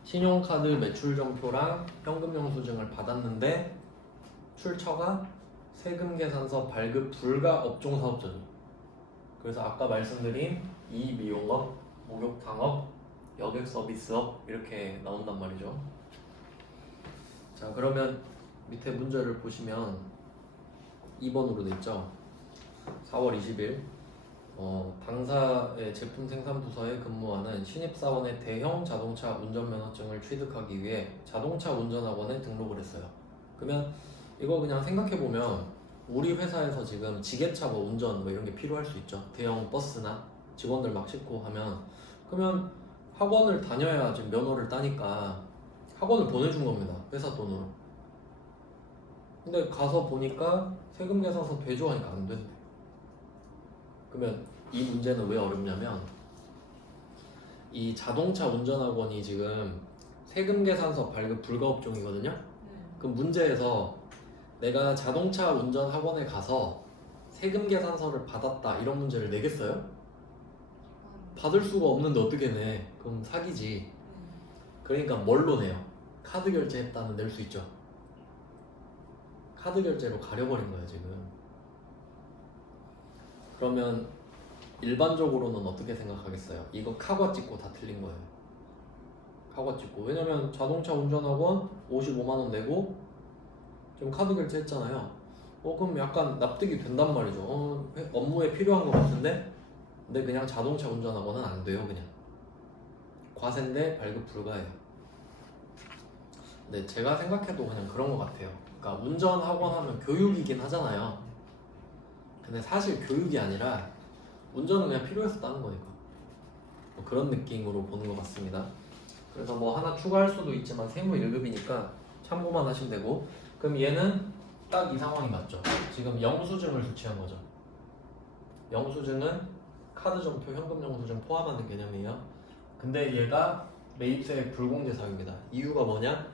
신용카드 매출정표랑 현금영수증을 받았는데 출처가 세금계산서 발급 불가 업종사업자죠. 그래서 아까 말씀드린 이미용업, 목욕탕업, 여객서비스업 이렇게 나온단 말이죠. 자, 그러면 밑에 문제를 보시면 2번으로 돼 있죠. 4월 20일 당사의 제품 생산 부서에 근무하는 신입사원의 대형 자동차 운전면허증을 취득하기 위해 자동차 운전학원에 등록을 했어요. 그러면 이거 그냥 생각해보면 우리 회사에서 지금 지게차 뭐 운전 뭐 이런 게 필요할 수 있죠. 대형 버스나 직원들 막 싣고 하면. 그러면 학원을 다녀야 지금 면허를 따니까 학원을 보내준 겁니다. 회사 돈으로. 근데 가서 보니까 세금 계산서 대조하니까 안 된대. 그러면 이 문제는 왜 어렵냐면 이 자동차 운전학원이 지금 세금 계산서 발급 불가 업종이거든요. 네. 그럼 문제에서 내가 자동차 운전 학원에 가서 세금 계산서를 받았다 이런 문제를 내겠어요? 받을 수가 없는데 어떻게 내? 그럼 사기지. 그러니까 뭘로 내요? 카드 결제했다는 낼 수 있죠. 카드 결제로 가려버린 거야 지금. 그러면 일반적으로는 어떻게 생각하겠어요? 이거 카과 찍고 다 틀린 거예요. 카과 찍고. 왜냐면 자동차 운전학원 55만 원 내고 좀 카드 결제했잖아요. 그럼 약간 납득이 된단 말이죠. 업무에 필요한 것 같은데 근데 그냥 자동차 운전학원은 안 돼요. 그냥 과세인데 발급 불가해요. 근데 제가 생각해도 그냥 그런 것 같아요. 그러니까 운전학원 하면 교육이긴 하잖아요. 근데 사실 교육이 아니라 운전은 그냥 필요해서 따는 거니까 뭐 그런 느낌으로 보는 것 같습니다. 그래서 뭐 하나 추가할 수도 있지만 세무 1급이니까 참고만 하시면 되고. 그럼 얘는 딱 이 상황이 맞죠. 지금 영수증을 수취한 거죠. 영수증은 카드 점표, 현금 영수증 포함하는 개념이에요. 근데 얘가 매입세액 불공제 사유입니다. 이유가 뭐냐?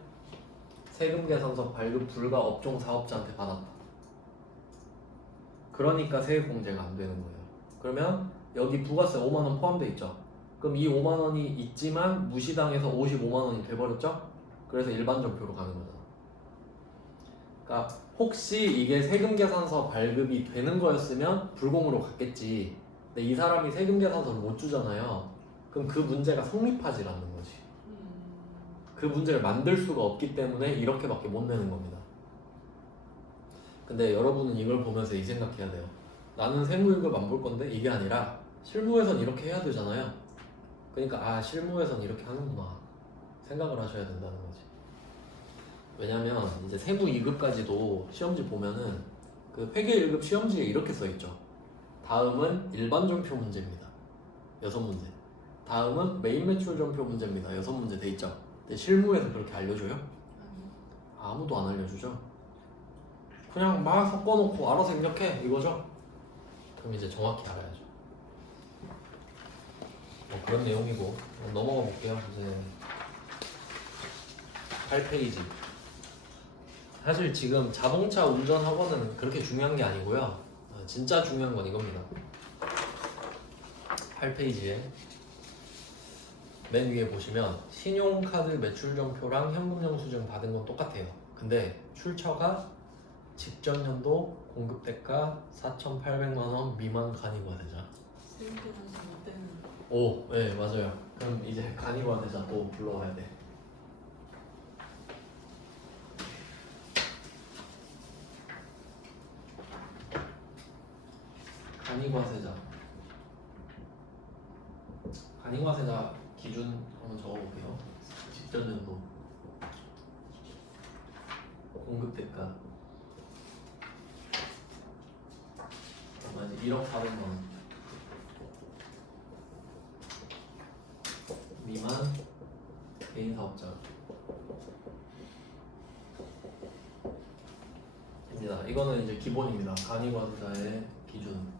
세금 계산서 발급 불가 업종 사업자한테 받았다. 그러니까 세액 공제가 안 되는 거예요. 그러면 여기 부가세 5만 원 포함돼 있죠. 그럼 이 5만 원이 있지만 무시당해서 55만 원이 돼버렸죠. 그래서 일반 점표로 가는 거잖아. 그러니까 혹시 이게 세금 계산서 발급이 되는 거였으면 불공으로 갔겠지. 근데 이 사람이 세금 계산서를 못 주잖아요. 그럼 그 문제가 성립하지 않는 거지. 그 문제를 만들 수가 없기 때문에 이렇게밖에 못 내는 겁니다. 근데 여러분은 이걸 보면서 이 생각해야 돼요. 나는 세무 1급 안 볼 건데 이게 아니라 실무에선 이렇게 해야 되잖아요. 그러니까 실무에선 이렇게 하는구나 생각을 하셔야 된다는 거지. 왜냐면 이제 세무 2급까지도 시험지 보면은 그 회계 1급 시험지에 이렇게 써있죠. 다음은 일반 점표 문제입니다. 6문제. 다음은 메인 매출 점표 문제입니다. 6문제 돼 있죠. 근데 실무에서 그렇게 알려줘요? 아무도 안 알려주죠. 그냥 막 섞어놓고 알아서 입력해 이거죠. 그럼 이제 정확히 알아야죠. 그런 내용이고 넘어가 볼게요. 이제 8페이지. 사실 지금 자동차 운전 학원은 그렇게 중요한 게 아니고요. 진짜 중요한 건 이겁니다. 8페이지에 맨 위에 보시면 신용카드 매출점표랑 현금영수증 받은 건 똑같아요. 근데 출처가 직전 연도 공급대가 4,800만 원 미만 간이과세자. 세금 계산서 못 되는. 오, 네 맞아요. 그럼 이제 간이과세자 또 불러와야 돼. 간이과세자. 간이과세자 기준 한번 적어볼게요. 직전 연도 공급대가 얼마지? 1억 400만 원 미만 개인 사업자 입니다. 이거는 이제 기본입니다. 간이과세자의 기준.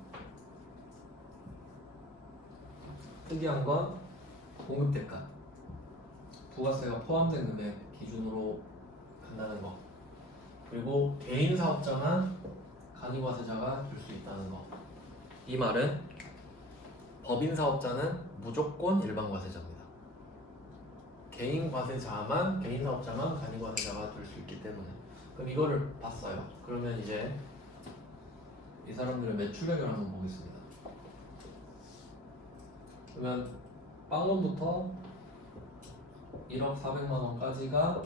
특이한 건 공급대가 부가세가 포함된 금액 기준으로 간다는 거. 그리고 개인 사업자만 간이과세자가 될 수 있다는 거. 이 말은 법인 사업자는 무조건 일반 과세자입니다. 개인 과세자만, 개인 사업자만 간이과세자가 될 수 있기 때문에. 그럼 이거를 봤어요. 그러면 이제 이 사람들의 매출액을 한번 보겠습니다. 그러면 빵원부터 1억 400만 원까지가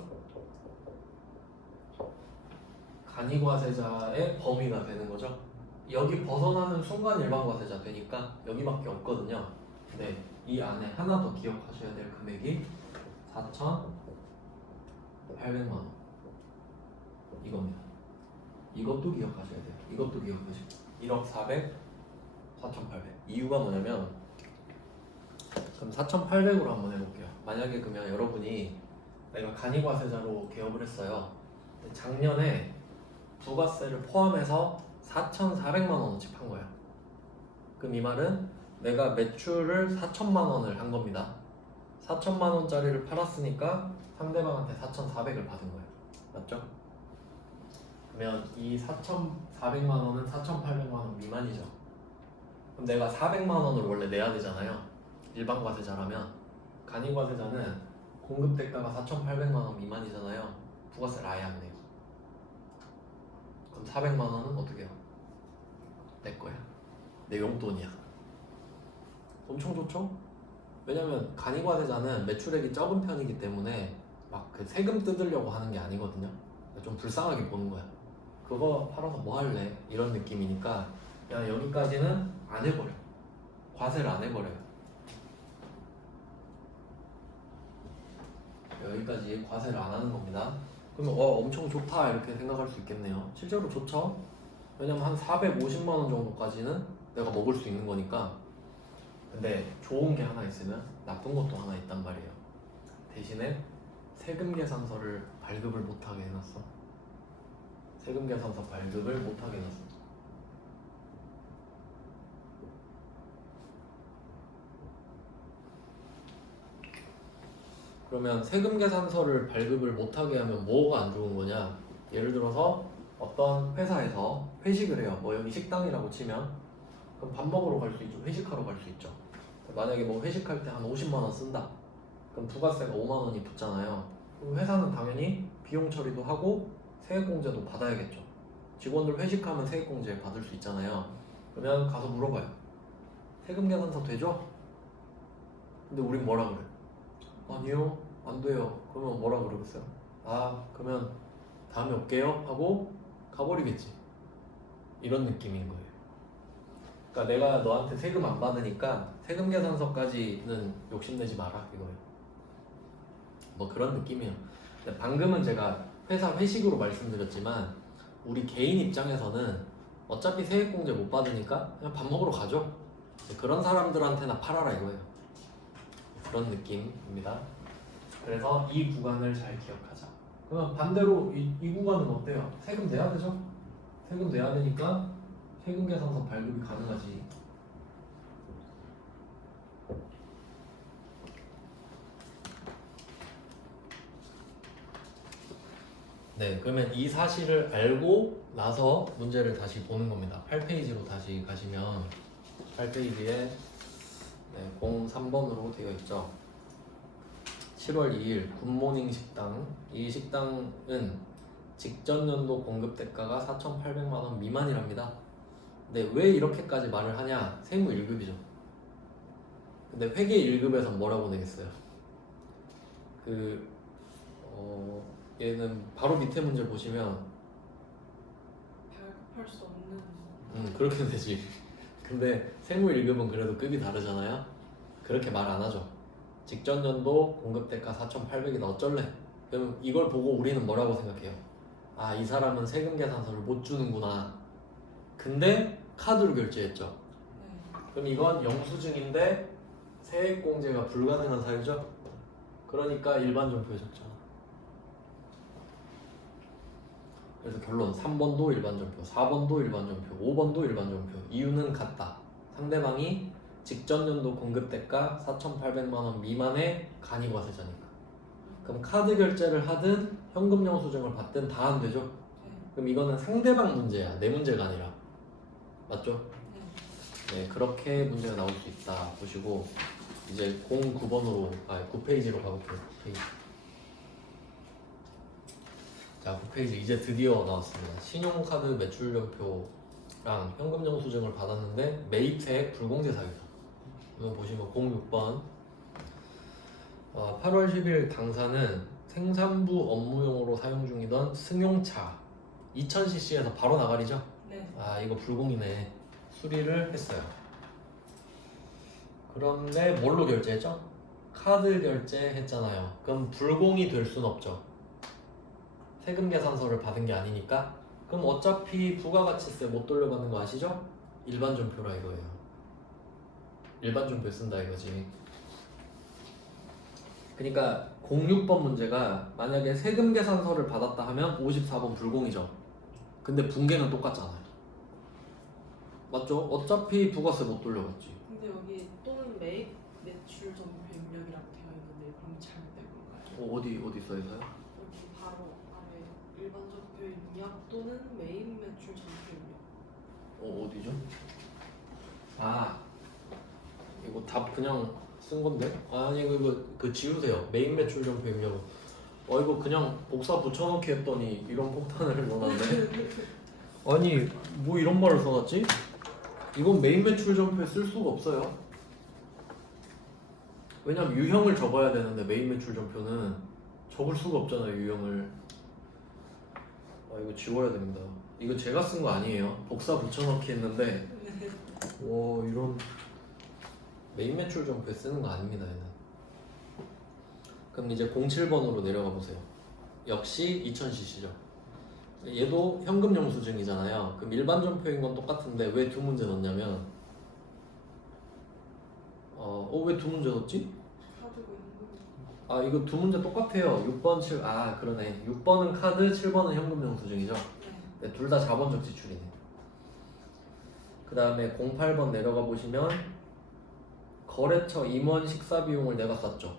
간이과세자의 범위가 되는 거죠. 여기 벗어나는 순간 일반과세자 되니까 여기밖에 없거든요. 근데 이 안에 하나 더 기억하셔야 될 금액이 4,800만 원 이겁니다. 이것도 기억하셔야 돼요. 이것도 기억하시고 1억 400, 4,800. 이유가 뭐냐면 그럼 4,800으로 한번 해볼게요. 만약에 그러면 여러분이 내가 간이과세자로 개업을 했어요. 근데 작년에 부가세를 포함해서 4,400만 원어치 판 거야. 그럼 이 말은 내가 매출을 4천만 원을 한 겁니다. 4천만 원짜리를 팔았으니까 상대방한테 4,400을 받은 거예요. 맞죠? 그러면 이 4,400만 원은 4,800만 원 미만이죠. 그럼 내가 400만 원을 원래 내야 되잖아요. 일반 과세자라면. 간이과세자는 공급 대가가 4,800만 원 미만이잖아요. 부가세를 아예 안 내요. 그럼 400만 원은 어떻게 해요? 내 거야. 내 용돈이야. 엄청 좋죠? 왜냐면 간이과세자는 매출액이 적은 편이기 때문에 막 그 세금 뜯으려고 하는 게 아니거든요. 좀 불쌍하게 보는 거야. 그거 팔아서 뭐 할래? 이런 느낌이니까 야 여기까지는 안 해버려. 과세를 안 해버려요. 여기까지 과세를 안 하는 겁니다. 그러면 엄청 좋다 이렇게 생각할 수 있겠네요. 실제로 좋죠? 왜냐면 한 450만 원 정도까지는 내가 먹을 수 있는 거니까. 근데 좋은 게 하나 있으면 나쁜 것도 하나 있단 말이에요. 대신에 세금 계산서를 발급을 못하게 해놨어. 세금 계산서 발급을 못하게 해놨어. 그러면 세금 계산서를 발급을 못하게 하면 뭐가 안 좋은 거냐? 예를 들어서 어떤 회사에서 회식을 해요. 뭐 여기 식당이라고 치면 그럼 밥 먹으러 갈 수 있죠. 회식하러 갈 수 있죠. 만약에 뭐 회식할 때 한 50만 원 쓴다. 그럼 부가세가 5만 원이 붙잖아요. 그럼 회사는 당연히 비용 처리도 하고 세액공제도 받아야겠죠. 직원들 회식하면 세액공제 받을 수 있잖아요. 그러면 가서 물어봐요. 세금 계산서 되죠? 근데 우린 뭐라 그래? 아니요, 안 돼요. 그러면 뭐라 그러겠어요? 아, 그러면 다음에 올게요 하고 가버리겠지. 이런 느낌인 거예요. 그러니까 내가 너한테 세금 안 받으니까 세금 계산서까지는 욕심내지 마라 이거예요. 뭐 그런 느낌이에요. 근데 방금은 제가 회사 회식으로 말씀드렸지만 우리 개인 입장에서는 어차피 세액공제 못 받으니까 그냥 밥 먹으러 가죠. 그런 사람들한테나 팔아라 이거예요. 그런 느낌입니다. 그래서 이 구간을 잘 기억하자. 그러면 반대로 이 구간은 어때요? 세금 내야 되죠? 세금 내야 되니까 세금 계산서 발급이 가능하지. 네, 그러면 이 사실을 알고 나서 문제를 다시 보는 겁니다. 8페이지로 다시 가시면 8페이지에 03번으로 되어 있죠. 7월 2일 굿모닝 식당. 이 식당은 직전 연도 공급 대가가 4,800만 원 미만이랍니다. 근데 왜 이렇게까지 말을 하냐? 세무 1급이죠. 근데 회계 1급에서 뭐라고 내겠어요? 얘는 바로 밑에 문제 보시면 발급할 수 없는. 그렇게 되지. 근데 세무 1급은 그래도 급이 다르잖아요. 그렇게 말 안 하죠. 직전 연도 공급 대가 4,800이다 어쩔래? 그럼 이걸 보고 우리는 뭐라고 생각해요? 아, 이 사람은 세금 계산서를 못 주는구나. 근데 카드로 결제했죠. 네. 그럼 이건 영수증인데 세액공제가 불가능한 사유죠. 그러니까 일반 전표에 적잖아. 그래서 결론 3번도 일반 전표, 4번도 일반 전표, 5번도 일반 전표. 이유는 같다. 상대방이 직전 연도 공급 대가 4,800만 원 미만의 간이과세자니까. 그럼 카드 결제를 하든 현금 영수증을 받든 다 안 되죠. 그럼 이거는 상대방 문제야, 내 문제가 아니라. 맞죠? 네, 그렇게 문제가 나올 수 있다 보시고 이제 09번으로 9페이지로 가볼게요. 9페이지. 자, 9페이지 이제 드디어 나왔습니다. 신용카드 매출연표랑 현금 영수증을 받았는데 매입세액 불공제 사유다. 이거 보시면 06번 8월 10일 당사는 생산부 업무용으로 사용 중이던 승용차 2000cc에서 바로 나가리죠? 네. 아, 이거 불공이네. 수리를 했어요. 그런데 뭘로 결제했죠? 카드 결제했잖아요. 그럼 불공이 될 순 없죠. 세금 계산서를 받은 게 아니니까. 그럼 어차피 부가가치세 못 돌려받는 거 아시죠? 일반 전표라 이거예요. 일반 전표 쓴다 이거지. 그러니까 06번 문제가 만약에 세금 계산서를 받았다 하면 54번 불공이죠. 근데 분계는 똑같잖아요. 맞죠? 어차피 부가세 못 돌려받지. 근데 여기 또는 매입 매출 전부 입력이라고 되어 있는데 그럼 잘못된 건가요? 어디 써있어요? 여기 바로 아래 일반 전표 입력 또는 매입 매출 전표 입력. 어디죠? 아, 이거 답 그냥 쓴 건데? 아니 그 지우세요. 메인 매출 점표 입력은. 이거 그냥 복사 붙여넣기 했더니 이런 폭탄을 넣어놨네. 아니 뭐 이런 말을 써놨지? 이건 메인 매출 점표에 쓸 수가 없어요. 왜냐면 유형을 적어야 되는데 메인 매출 점표는 적을 수가 없잖아요. 유형을. 이거 지워야 됩니다. 이거 제가 쓴 거 아니에요. 복사 붙여넣기 했는데 와 이런 메인 매출 점표에 쓰는 거 아닙니다. 얘는. 그럼 이제 07번으로 내려가 보세요. 역시 2000cc죠. 얘도 현금 영수증이잖아요. 그럼 일반 점표인 건 똑같은데 왜 두 문제 넣냐면 왜 두 문제 넣었지? 카드고 있는 아 이거 두 문제 똑같아요. 6번 7 그러네. 6번은 카드, 7번은 현금 영수증이죠. 네, 둘 다 자본적 지출이네. 그 다음에 08번 내려가 보시면 거래처 임원 식사 비용을 내가 썼죠.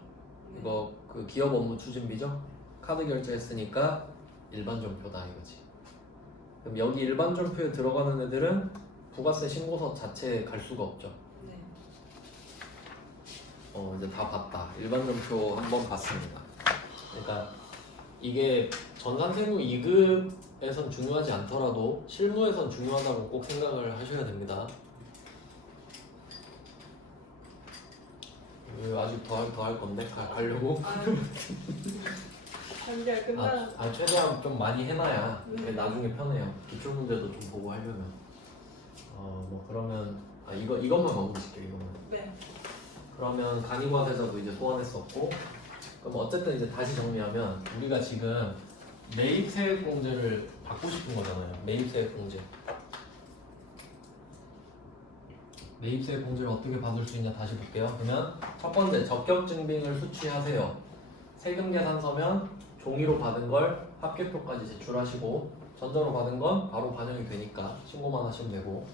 이거 그 기업 업무 추진비죠. 카드 결제했으니까 일반 점표다 이거지. 그럼 여기 일반 점표에 들어가는 애들은 부가세 신고서 자체에 갈 수가 없죠. 네. 이제 다 봤다. 일반 점표 한번 봤습니다. 그러니까 이게 전산세무 2급에선 중요하지 않더라도 실무에선 중요하다고 꼭 생각을 하셔야 됩니다. 아직 더 할 건데 가려고. 단계가 끝나. 최대한 좀 많이 해놔야 나중에 편해요. 기출 문제도 좀 보고 하려면. 뭐 그러면 이것만 마무리시켜요. 이것만. 네. 그러면 간이과세자도 이제 소환했었고, 그럼 어쨌든 이제 다시 정리하면 우리가 지금 매입세액공제를 받고 싶은 거잖아요. 매입세액공제. 매입세액공제를 어떻게 받을 수 있냐 다시 볼게요. 그러면 첫 번째 적격증빙을 수취하세요. 세금계산서면 종이로 받은 걸 합격표까지 제출하시고 전자로 받은 건 바로 반영이 되니까 신고만 하시면 되고.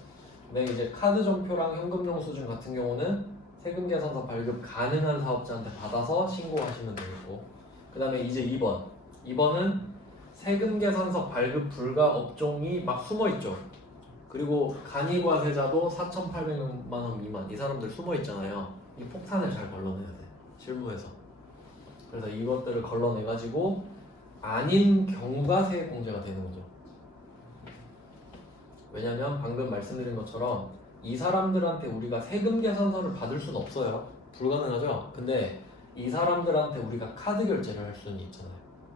근데 이제 카드 점표랑 현금 영수증 같은 경우는 세금계산서 발급 가능한 사업자한테 받아서 신고하시면 되고. 그 다음에 이제 2번은 세금계산서 발급 불가 업종이 막 숨어있죠. 그리고 간이과세자도 4,800만 원 미만, 이 사람들 숨어있잖아요. 이 폭탄을 잘 걸러내야 돼, 실무에서. 그래서 이것들을 걸러내가지고 아닌 경우가 세액공제가 되는 거죠. 왜냐면 방금 말씀드린 것처럼 이 사람들한테 우리가 세금 계산서를 받을 수는 없어요. 불가능하죠. 근데 이 사람들한테 우리가 카드 결제를 할 수는 있잖아요.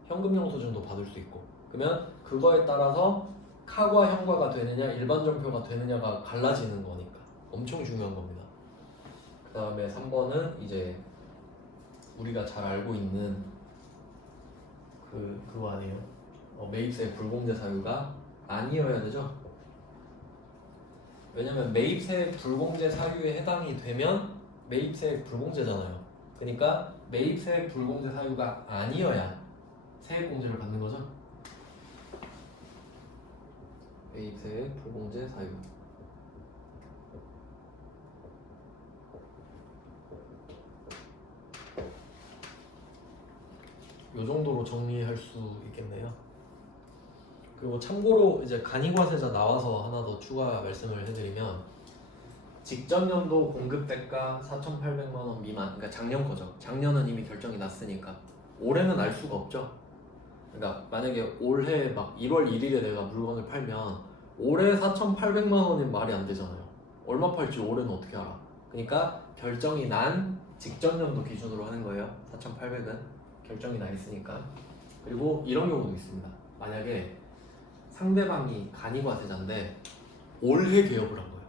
현금 영수증도 받을 수 있고. 그러면 그거에 따라서 카과 현과가 되느냐 일반 점표가 되느냐가 갈라지는 거니까 엄청 중요한 겁니다. 그 다음에 3번은 이제 우리가 잘 알고 있는 그거 아니에요? 매입세 불공제 사유가 아니어야 되죠. 왜냐면 매입세 불공제 사유에 해당이 되면 매입세 불공제잖아요. 그러니까 매입세 불공제 사유가 아니어야 세액공제를 받는 거죠. 매입세 불공제 사유. 요 정도로 정리할 수 있겠네요. 그리고 참고로 이제 간이과세자 나와서 하나 더 추가 말씀을 해드리면 직전 연도 공급 대가 4,800만 원 미만, 그러니까 작년 거죠. 작년은 이미 결정이 났으니까 올해는 알 수가 없죠. 그러니까 만약에 올해 막 1월 1일에 내가 물건을 팔면 올해 4,800만 원은 말이 안 되잖아요. 얼마 팔지 올해는 어떻게 알아? 그러니까 결정이 난 직전 연도 기준으로 하는 거예요. 4,800은 결정이 나 있으니까. 그리고 이런 경우도 있습니다. 만약에 상대방이 간이과세자인데 올해 개업을 한 거예요.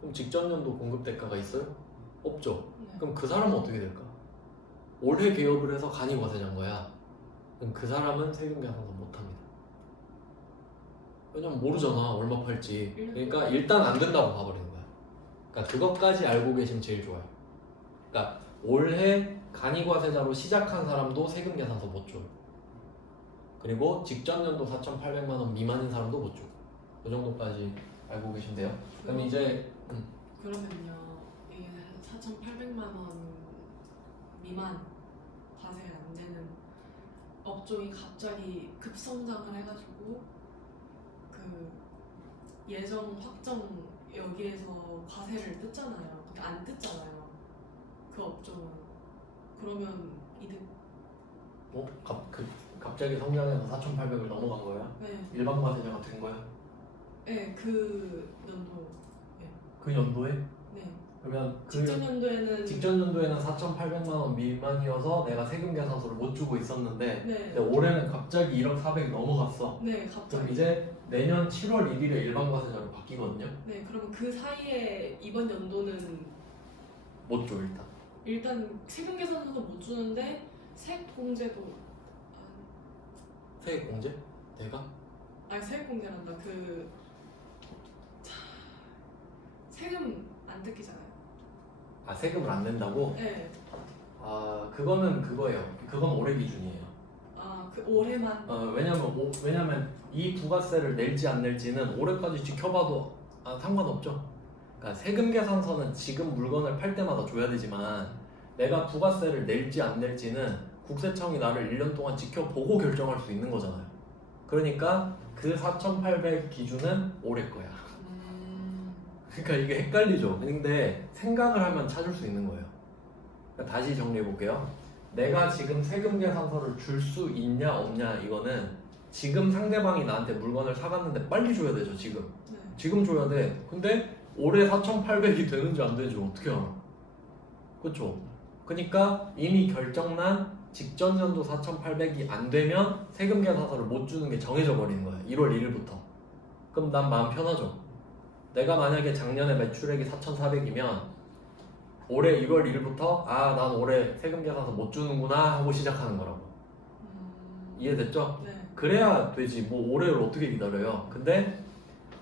그럼 직전 연도 공급 대가가 있어요? 없죠. 네. 그럼 그 사람은 어떻게 될까? 올해 개업을 해서 간이과세자인 거야. 그럼 그 사람은 세금 계산서 못합니다. 왜냐면 모르잖아 얼마 팔지. 그러니까 일단 안 된다고 봐버리는 거야. 그러니까 그것까지 알고 계시면 제일 좋아요. 그러니까 올해 간이과세자로 시작한 사람도 세금 계산서 못 줘요. 그리고 직전 연도 4,800만 원 미만인 사람도 못 줘. 그 정도까지 알고 계시면 돼요. 그럼 이제 그러면요, 이게 4,800만 원 미만 과세 안 되는 업종이 갑자기 급성장을 해가지고 그 예정 확정 여기에서 과세를 뜯잖아요. 그러니까 안 뜯잖아요. 그 업종은 그러면 이득. 갑자기 성장해서 4,800을 넘어간 거야? 네, 일반 과세자가 된 거야? 네, 그 연도. 그 연도에? 네, 그러면 직전 연도에는 직전 연도에는 4,800만 원 미만이어서 내가 세금 계산서를 못 주고 있었는데 네, 근데 올해는 갑자기 1억 400이 넘어갔어. 네, 그럼 갑자기. 이제 내년 7월 1일에 일반 과세자로 바뀌거든요. 네, 그러면 그 사이에 이번 연도는 못 줘 일단. 일단 세금 계산서도 못 주는데 세액 공제도 세액 공제? 내가? 아니 세액 공제란다. 세금 안 뜯기잖아요. 아 세금을 안 낸다고? 네, 아 그거는 그거예요. 그건 올해 기준이에요. 그 올해만. 왜냐면 이 부가세를 낼지 안 낼지는 올해까지 지켜봐도 상관없죠. 그러니까 세금 계산서는 지금 물건을 팔 때마다 줘야 되지만 내가 부가세를 낼지 안 낼지는 국세청이 나를 1년 동안 지켜보고 결정할 수 있는 거잖아요. 그러니까 그 4,800 기준은 올해 거야. 그러니까 이게 헷갈리죠. 근데 생각을 하면 찾을 수 있는 거예요. 그러니까 다시 정리해 볼게요. 내가 지금 세금 계산서를 줄 수 있냐 없냐 이거는 지금 상대방이 나한테 물건을 사갔는데 빨리 줘야 되죠. 지금 네. 지금 줘야 돼. 근데 올해 4,800이 되는지 안 되는지 어떻게 알아? 그렇죠? 그러니까 이미 결정난 직전 연도 4,800이 안 되면 세금 계산서를 못 주는 게 정해져 버리는 거야. 1월 1일부터. 그럼 난 마음 편하죠. 내가 만약에 작년에 매출액이 4,400이면 올해 1월 1일부터 난 올해 세금 계산서 못 주는구나 하고 시작하는 거라고. 이해됐죠? 네. 그래야 되지. 뭐 올해를 어떻게 기다려요? 근데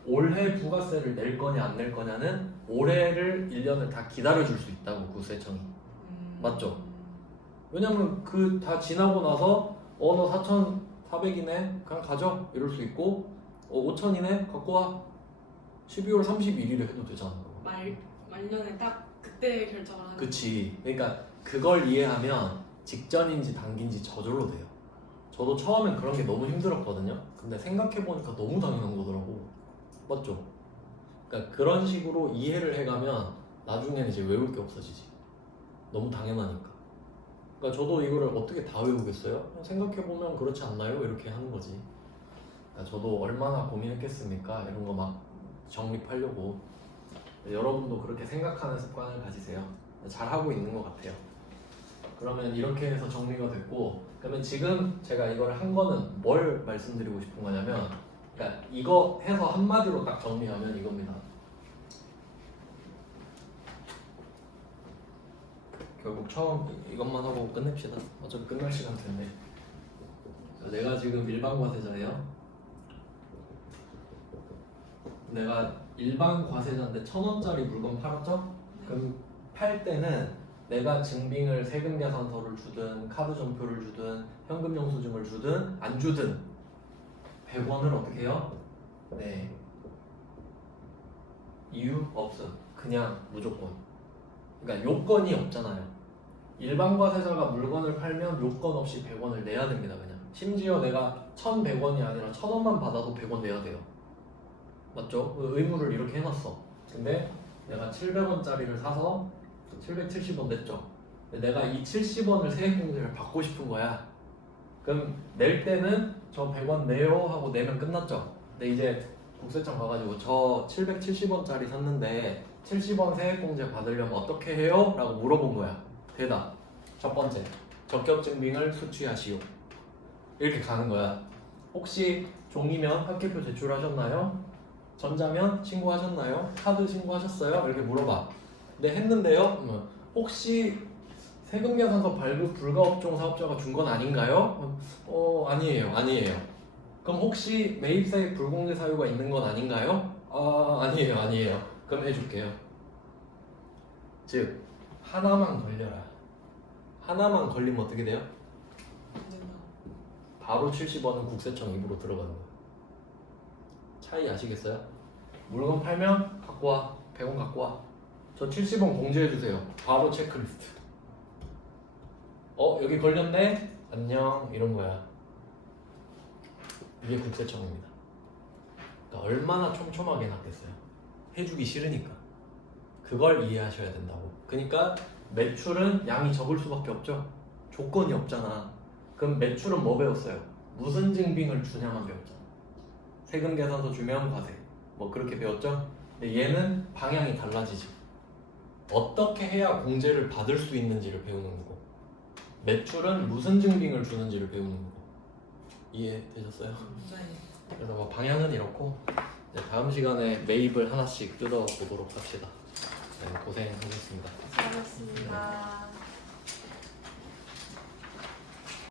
올해 부가세를 낼 거냐 안 낼 거냐는 올해를 1년을 다 기다려줄 수 있다고 국세청이. 맞죠? 왜냐면 그 다 지나고 나서 너 4,400이네 그냥 가져 이럴 수 있고 5,000이네 갖고 와 12월 31일에 해도 되잖아. 말년에 딱 그때 결정을 하는. 그치. 그러니까 그걸 이해하면 직전인지 단기인지 저절로 돼요. 저도 처음엔 그런 게 너무 힘들었거든요. 근데 생각해보니까 너무 당연한 거더라고. 맞죠? 그러니까 그런 식으로 이해를 해가면 나중에는 이제 외울 게 없어지지. 너무 당연하니까. 그러니까 저도 이거를 어떻게 다 외우겠어요? 그냥 생각해보면 그렇지 않나요? 이렇게 하는 거지. 그러니까 저도 얼마나 고민했겠습니까? 이런 거 막 정립하려고. 여러분도 그렇게 생각하는 습관을 가지세요. 잘하고 있는 것 같아요. 그러면 이렇게 해서 정리가 됐고, 그러면 지금 제가 이걸 한 거는 뭘 말씀드리고 싶은 거냐면, 그러니까 이거 해서 한마디로 딱 정리하면 이겁니다. 결국 처음 이것만 하고 끝냅시다. 어차피 끝날 시간 됐네. 내가 지금 일반 과세자예요. 내가 일반 과세자인데 1,000원짜리 물건 팔았죠? 그럼 팔 때는 내가 증빙을 세금 계산서를 주든 카드 점표를 주든 현금 영수증을 주든 안 주든 100원을 어떻게 해요? 네. 이유 없음. 그냥 무조건. 그러니까 요건이 없잖아요. 일반 과세자가 물건을 팔면 요건 없이 100원을 내야 됩니다. 그냥. 심지어 내가 1,100원이 아니라 1,000원만 받아도 100원 내야 돼요. 맞죠? 그 의무를 이렇게 해놨어. 근데 내가 700원짜리를 사서 770원 냈죠. 근데 내가 이 70원을 세액공제를 받고 싶은 거야. 그럼 낼 때는 저 100원 내요 하고 내면 끝났죠. 근데 이제 국세청 가가지고 저 770원짜리 샀는데 70원 세액공제 받으려면 어떻게 해요? 라고 물어본 거야. 대답. 첫 번째, 적격증빙을 수취하시오. 이렇게 가는 거야. 혹시 종이면 학계표 제출하셨나요? 전자면 신고하셨나요? 카드 신고하셨어요? 이렇게 물어봐. 네, 했는데요. 혹시 세금 계산서 발급 불가 업종 사업자가 준 건 아닌가요? 아니에요. 그럼 혹시 매입세액 불공제 사유가 있는 건 아닌가요? 아니에요. 그럼 해줄게요. 즉 하나만 걸려라. 하나만 걸리면 어떻게 돼요? 안 된다. 바로 70원은 국세청 입으로 들어가는 거예요. 차이 아시겠어요? 물건 팔면 갖고 와. 100원 갖고 와. 저 70원 공제해주세요. 바로 체크리스트. 여기 걸렸네? 안녕. 이런 거야. 이게 국세청입니다. 그러니까 얼마나 촘촘하게 놨겠어요. 해주기 싫으니까. 그걸 이해하셔야 된다고. 그러니까 매출은 양이 적을 수밖에 없죠. 조건이 없잖아. 그럼 매출은 뭐 배웠어요? 무슨 증빙을 주냐만 배웠잖아. 세금 계산서 주면 과세. 뭐 그렇게 배웠죠? 근데 얘는 방향이 달라지지. 어떻게 해야 공제를 받을 수 있는지를 배우는 거고, 매출은 무슨 증빙을 주는지를 배우는 거고. 이해되셨어요? 네. 그래서 뭐 방향은 이렇고, 이제 다음 시간에 매입을 하나씩 뜯어보도록 합시다. 네, 고생하셨습니다. 수고하셨습니다.